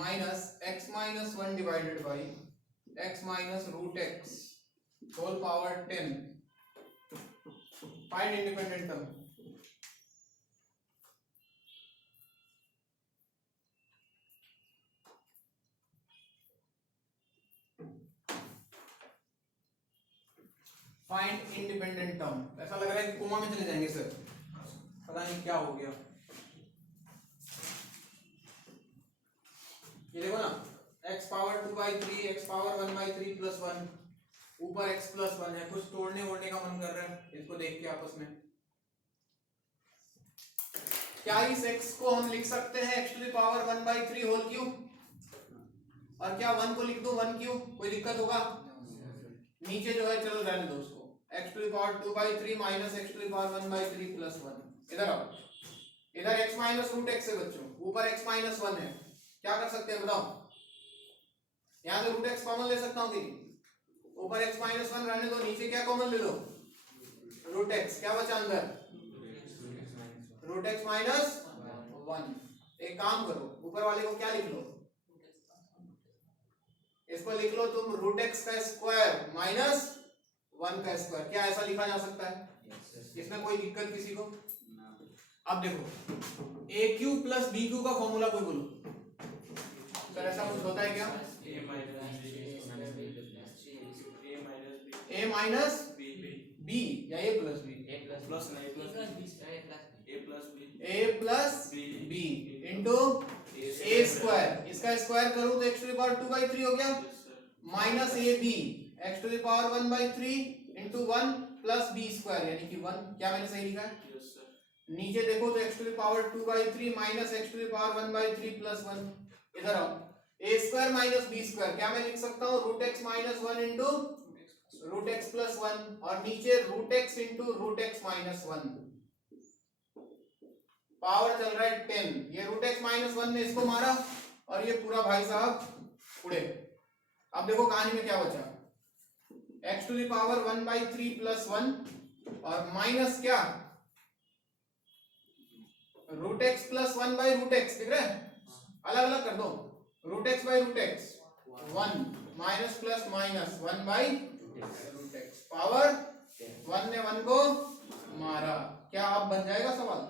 minus x minus 1 divided by x minus root x whole power 10. Find independent term. Find independent term. ऐसा लग रहा है कि coma में चले जाएंगे sir, पता नहीं क्या हो गया। ये देखो ना, x power 2/3 x power 1/3 plus 1, ऊपर x प्लस 1 है, कुछ तोड़ने वोड़ने का मन कर रहा है इसको देख के आपस में। क्या इस x को हम लिख सकते हैं x to the power 1/3 whole cube, और क्या 1 को लिख दो 1 क्यूब, कोई दिक्कत होगा? नीचे जो है चलो रहने दो उसको, x to the power 2/3 minus x to the power 1/3 plus 1। इधर आओ, इधर x माइनस रूट x है बच्चों, ऊपर x माइनस 1 है, क्या कर सकते हैं बताओ? यहां से रूट x कॉमन ले सकता हूं कि ऊपर x माइनस 1 रहने दो, नीचे क्या कॉमन ले लो? रूट x, क्या बचा अंदर? Root x minus 1। एक काम करो, ऊपर वाले को क्या लिख लो? इसको लिख लो तुम रूट x का स्क्वायर माइनस 1 का स्क्वायर। क्या ऐसा लिखा जा सकता है? इसमें कोई दिक्कत किसी को? अब देखो ए क्यू प्लस बी क्यू का फॉर्मूला कोई बोलो सर, ऐसा कुछ होता है क्या? ए माइनस बी या a plus b? A plus b into a square, इसका स्क्वायर करूं तो x टू द पावर 2/3 हो गया, minus a b x to the power 1/3 into 1 plus b square यानी कि 1। क्या मैंने सही लिखा है? नीचे देखो तो x to the power 2/3 minus x to the power 1/3 plus 1। इधर आओ, a square minus b square, क्या मैं लिख सकता हूँ? Root x minus 1 into root x plus 1, और नीचे root x into root x minus 1। Power चल रहा है 10, ये रूट x माइनस 1 ने इसको मारा और ये पूरा भाई साहब उड़े। अब देखो कहानी में क्या बचा, x to the power 1/3 plus 1 और माइनस क्या root x plus 1 by root x, दिख रहा है? अलग अलग कर दो, root x by root x 1 minus plus minus 1 by root x, power 1 ने 1 को मारा। क्या अब बन जाएगा सवाल?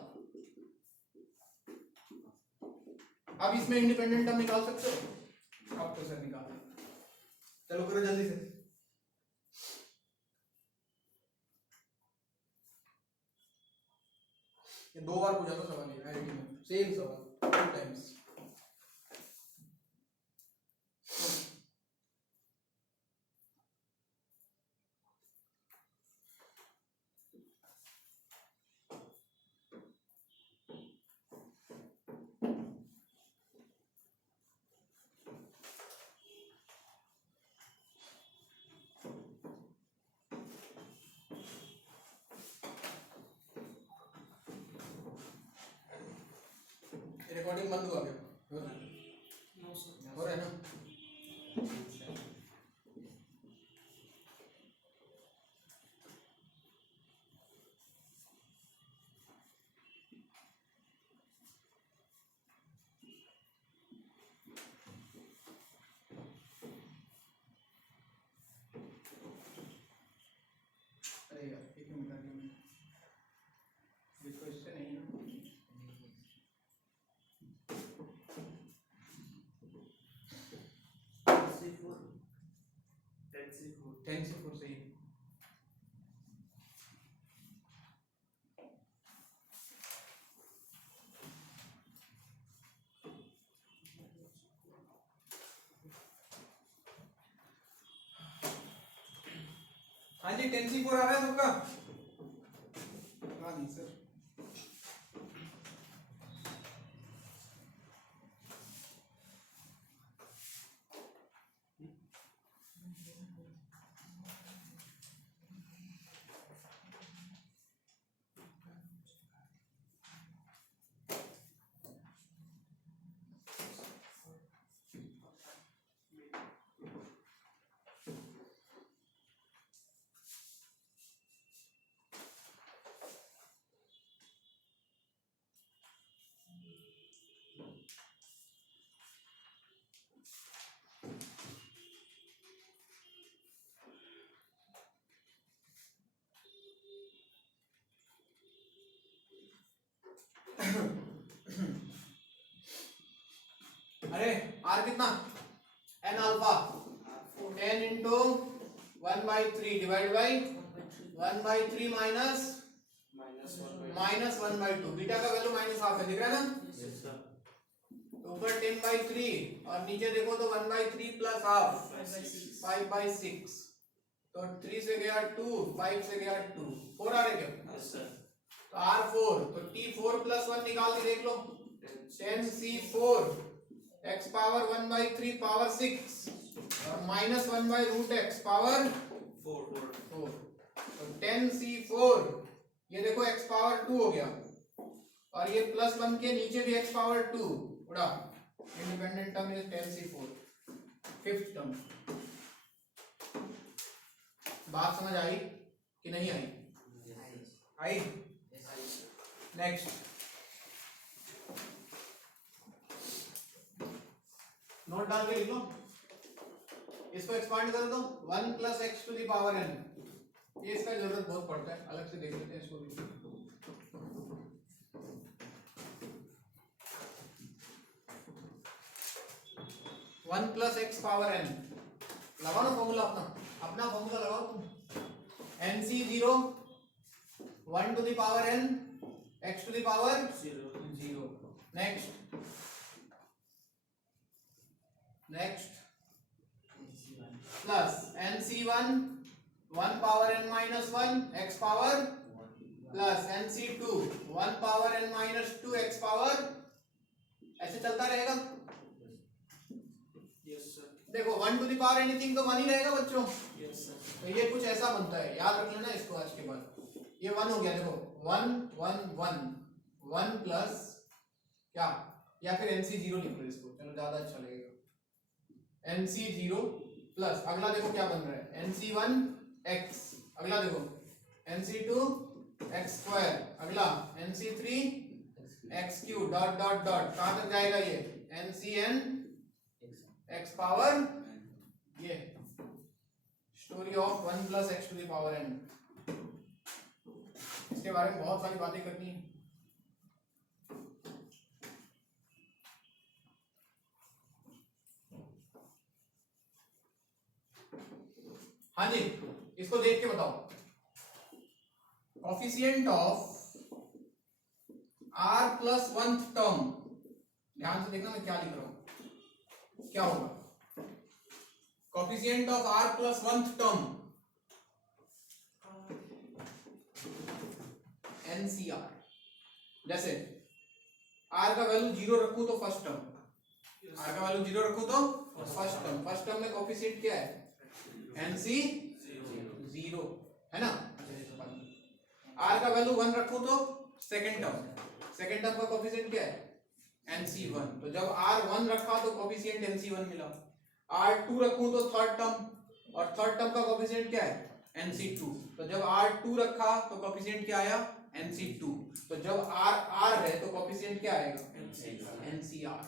अब इसमें इंडिपेंडेंट टर्म निकाल सकते हो? अब तो सर निकाल, चलो करो जल्दी से। ये 2 बार पूछा था सवाल, ये आईआईटी में सेम सवाल 2 टाइम्स। रिकॉर्डिंग बंद हुआ क्या? हो रहा है ना? अरे यार एक मिनट, इसको इससे नहीं ना, टेंसी4 सही। हाँ जी, टेंसी4 आ रहा है सबका? हाँ जी सर। अरे आर कितना? N alpha n into 1/3 divide by 1/3 minus 1/2, beta का वैल्यू -½ है, दिख रहा है ना? तो ऊपर 10/3 और नीचे देखो तो 1/3 प्लस हाफ 5/6, तो 3 से गया 2, 5 से गया 2, 4 आ रहे क्या? यस सर तो R4, तो T4 प्लस 1 निकाल के देख लो, 10C4 x पावर 1/3 पावर 6 और माइनस 1/√x पावर 4 4, तो 10C4 ये देखो x पावर 2 हो गया और ये प्लस 1 के नीचे भी x पावर 2 उड़ा, independent term is 10C4, fifth term. बात समझ आई कि नहीं आई? आई। नेक्स्ट नोट डाल के लिख लो, इसको एक्सपांड कर दो, 1 plus x to the power n, ये इसका जरूरत बहुत पड़ता है, अलग से देख लेते हैं इसको भी। 1 प्लस एक्स पावर n, लगाओ ना फॉर्मूला अपना फॉर्मूला लगाओ तुम, nc0 1 to the power n x to the power 0, next plus nc1 1 power n minus 1 x power plus nc2 1 power n minus 2 x power, ऐसे चलता रहेगा। यस सर देखो 1 to the power anything तो 1 ही रहेगा बच्चों, yes sir तो ये कुछ ऐसा बनता है, याद रख लेना इसको आज के बाद। ये 1 हो गया, देखो 1 1 1 1 प्लस क्या, या फिर nc0 लिख लो इसको, चलो ज्यादा अच्छा लगेगा, nc0 प्लस अगला देखो क्या बन रहा है, nc1 x, अगला देखो nc2 x स्क्वायर, अगला nc3 x cube dot dot dot, कहां तक जाएगा ये, ncn x पावर, ये story of 1 plus x to the power n, इसके बारे में बहुत सारी बातें करनी है। हाँ जी, इसको देख के बताओ, coefficient of r plus 1th term, ध्यान से देखना मैं क्या लिख रहा हूं, क्या होगा, coefficient of r plus 1th term NCR, जैसे r का वैल्यू 0 रखूं तो फर्स्ट टर्म, r का वैल्यू 0 रखूं तो फर्स्ट टर्म में कोफिशिएंट क्या है, NC 0 है ना, r का वैल्यू 1 रखूं तो सेकंड टर्म का कोफिशिएंट क्या है, NC1, तो जब r1 रखा तो कोफिशिएंट NC1 मिला, r2 रखूं तो थर्ड टर्म, और थर्ड टर्म का कोफिशिएंट क्या है, NC2, तो जब r2 रखा तो कोफिशिएंट क्या आया, NC2, तो जब r है तो कोफिशिएंट क्या आएगा, NCR।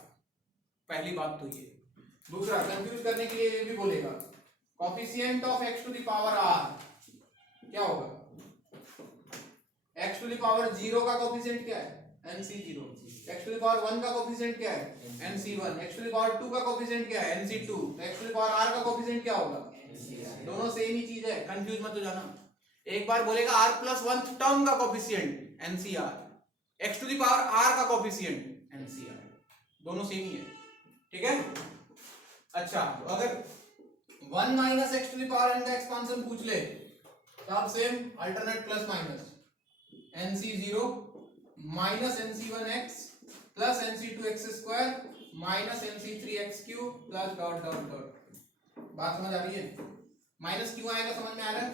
पहली बात तो ये। दूसरा, कंफ्यूज करने के लिए ये भी बोलेगा, coefficient of x to the power r क्या होगा, x टू द पावर 0 का कोफिशिएंट क्या है, NC0, x to the power 1 का कोफिशिएंट क्या है, NC1, x to the power 2 का कोफिशिएंट क्या है, NC2, तो x to the power r का कोफिशिएंट क्या होगा, दोनों सेम ही चीज है, कंफ्यूज मत हो जाना। एक बार बोलेगा r प्लस 1th टर्म का coefficient NCR, x to the power r का कोफिशिएंट NCR, दोनों सेम ही है, ठीक है। अच्छा, तो अगर 1 minus x to the power n का एक्सपांशन पूछ ले, तब same alternate plus minus, NC0 minus NC1x plus NC2x square minus NC3x cube plus dot dot dot. बात समझ आ रही है, माइनस क्यों आएगा समझ में आ रहा है,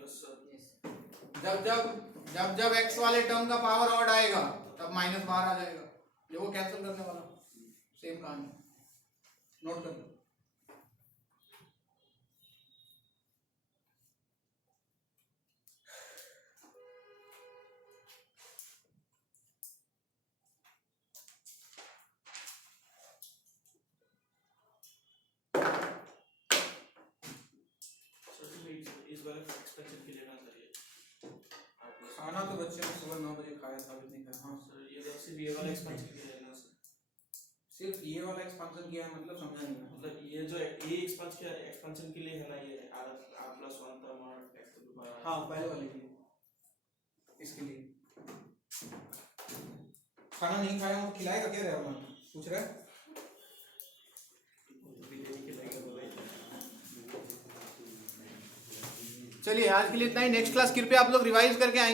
यस सर जब x वाले टर्म का पावर ऑड आएगा तब माइनस बाहर आ जाएगा, जो वो कैंसिल करने वाला, सेम कहानी, नोट कर लो। इस बार एक्सपेंशन के लिए ना सर, ये खाना तो बच्चे ने सुबह 9 बजे खाया था, अभी नहीं खाया। हाँ सर, ये तो सिर्फ ये वाला एक्सपेंशन के लिए ना सर, सिर्फ ये वाला एक्सपांशन किया है, मतलब समझा नहीं मैं, मतलब ये जो ये एक्सपेंशन के लिए है ना, ये r प्लस 1 टर्म और x टू द पावर, हाँ पहले वाले के लिए, इसके लिए खाना नहीं खाया हूँ, खिलाएगा क्या रहा पूछ रहा है। चलिए आज के लिए इतना ही। नेक्स्ट क्लास कृपया आप लोग रिवाइज करके आएंगे।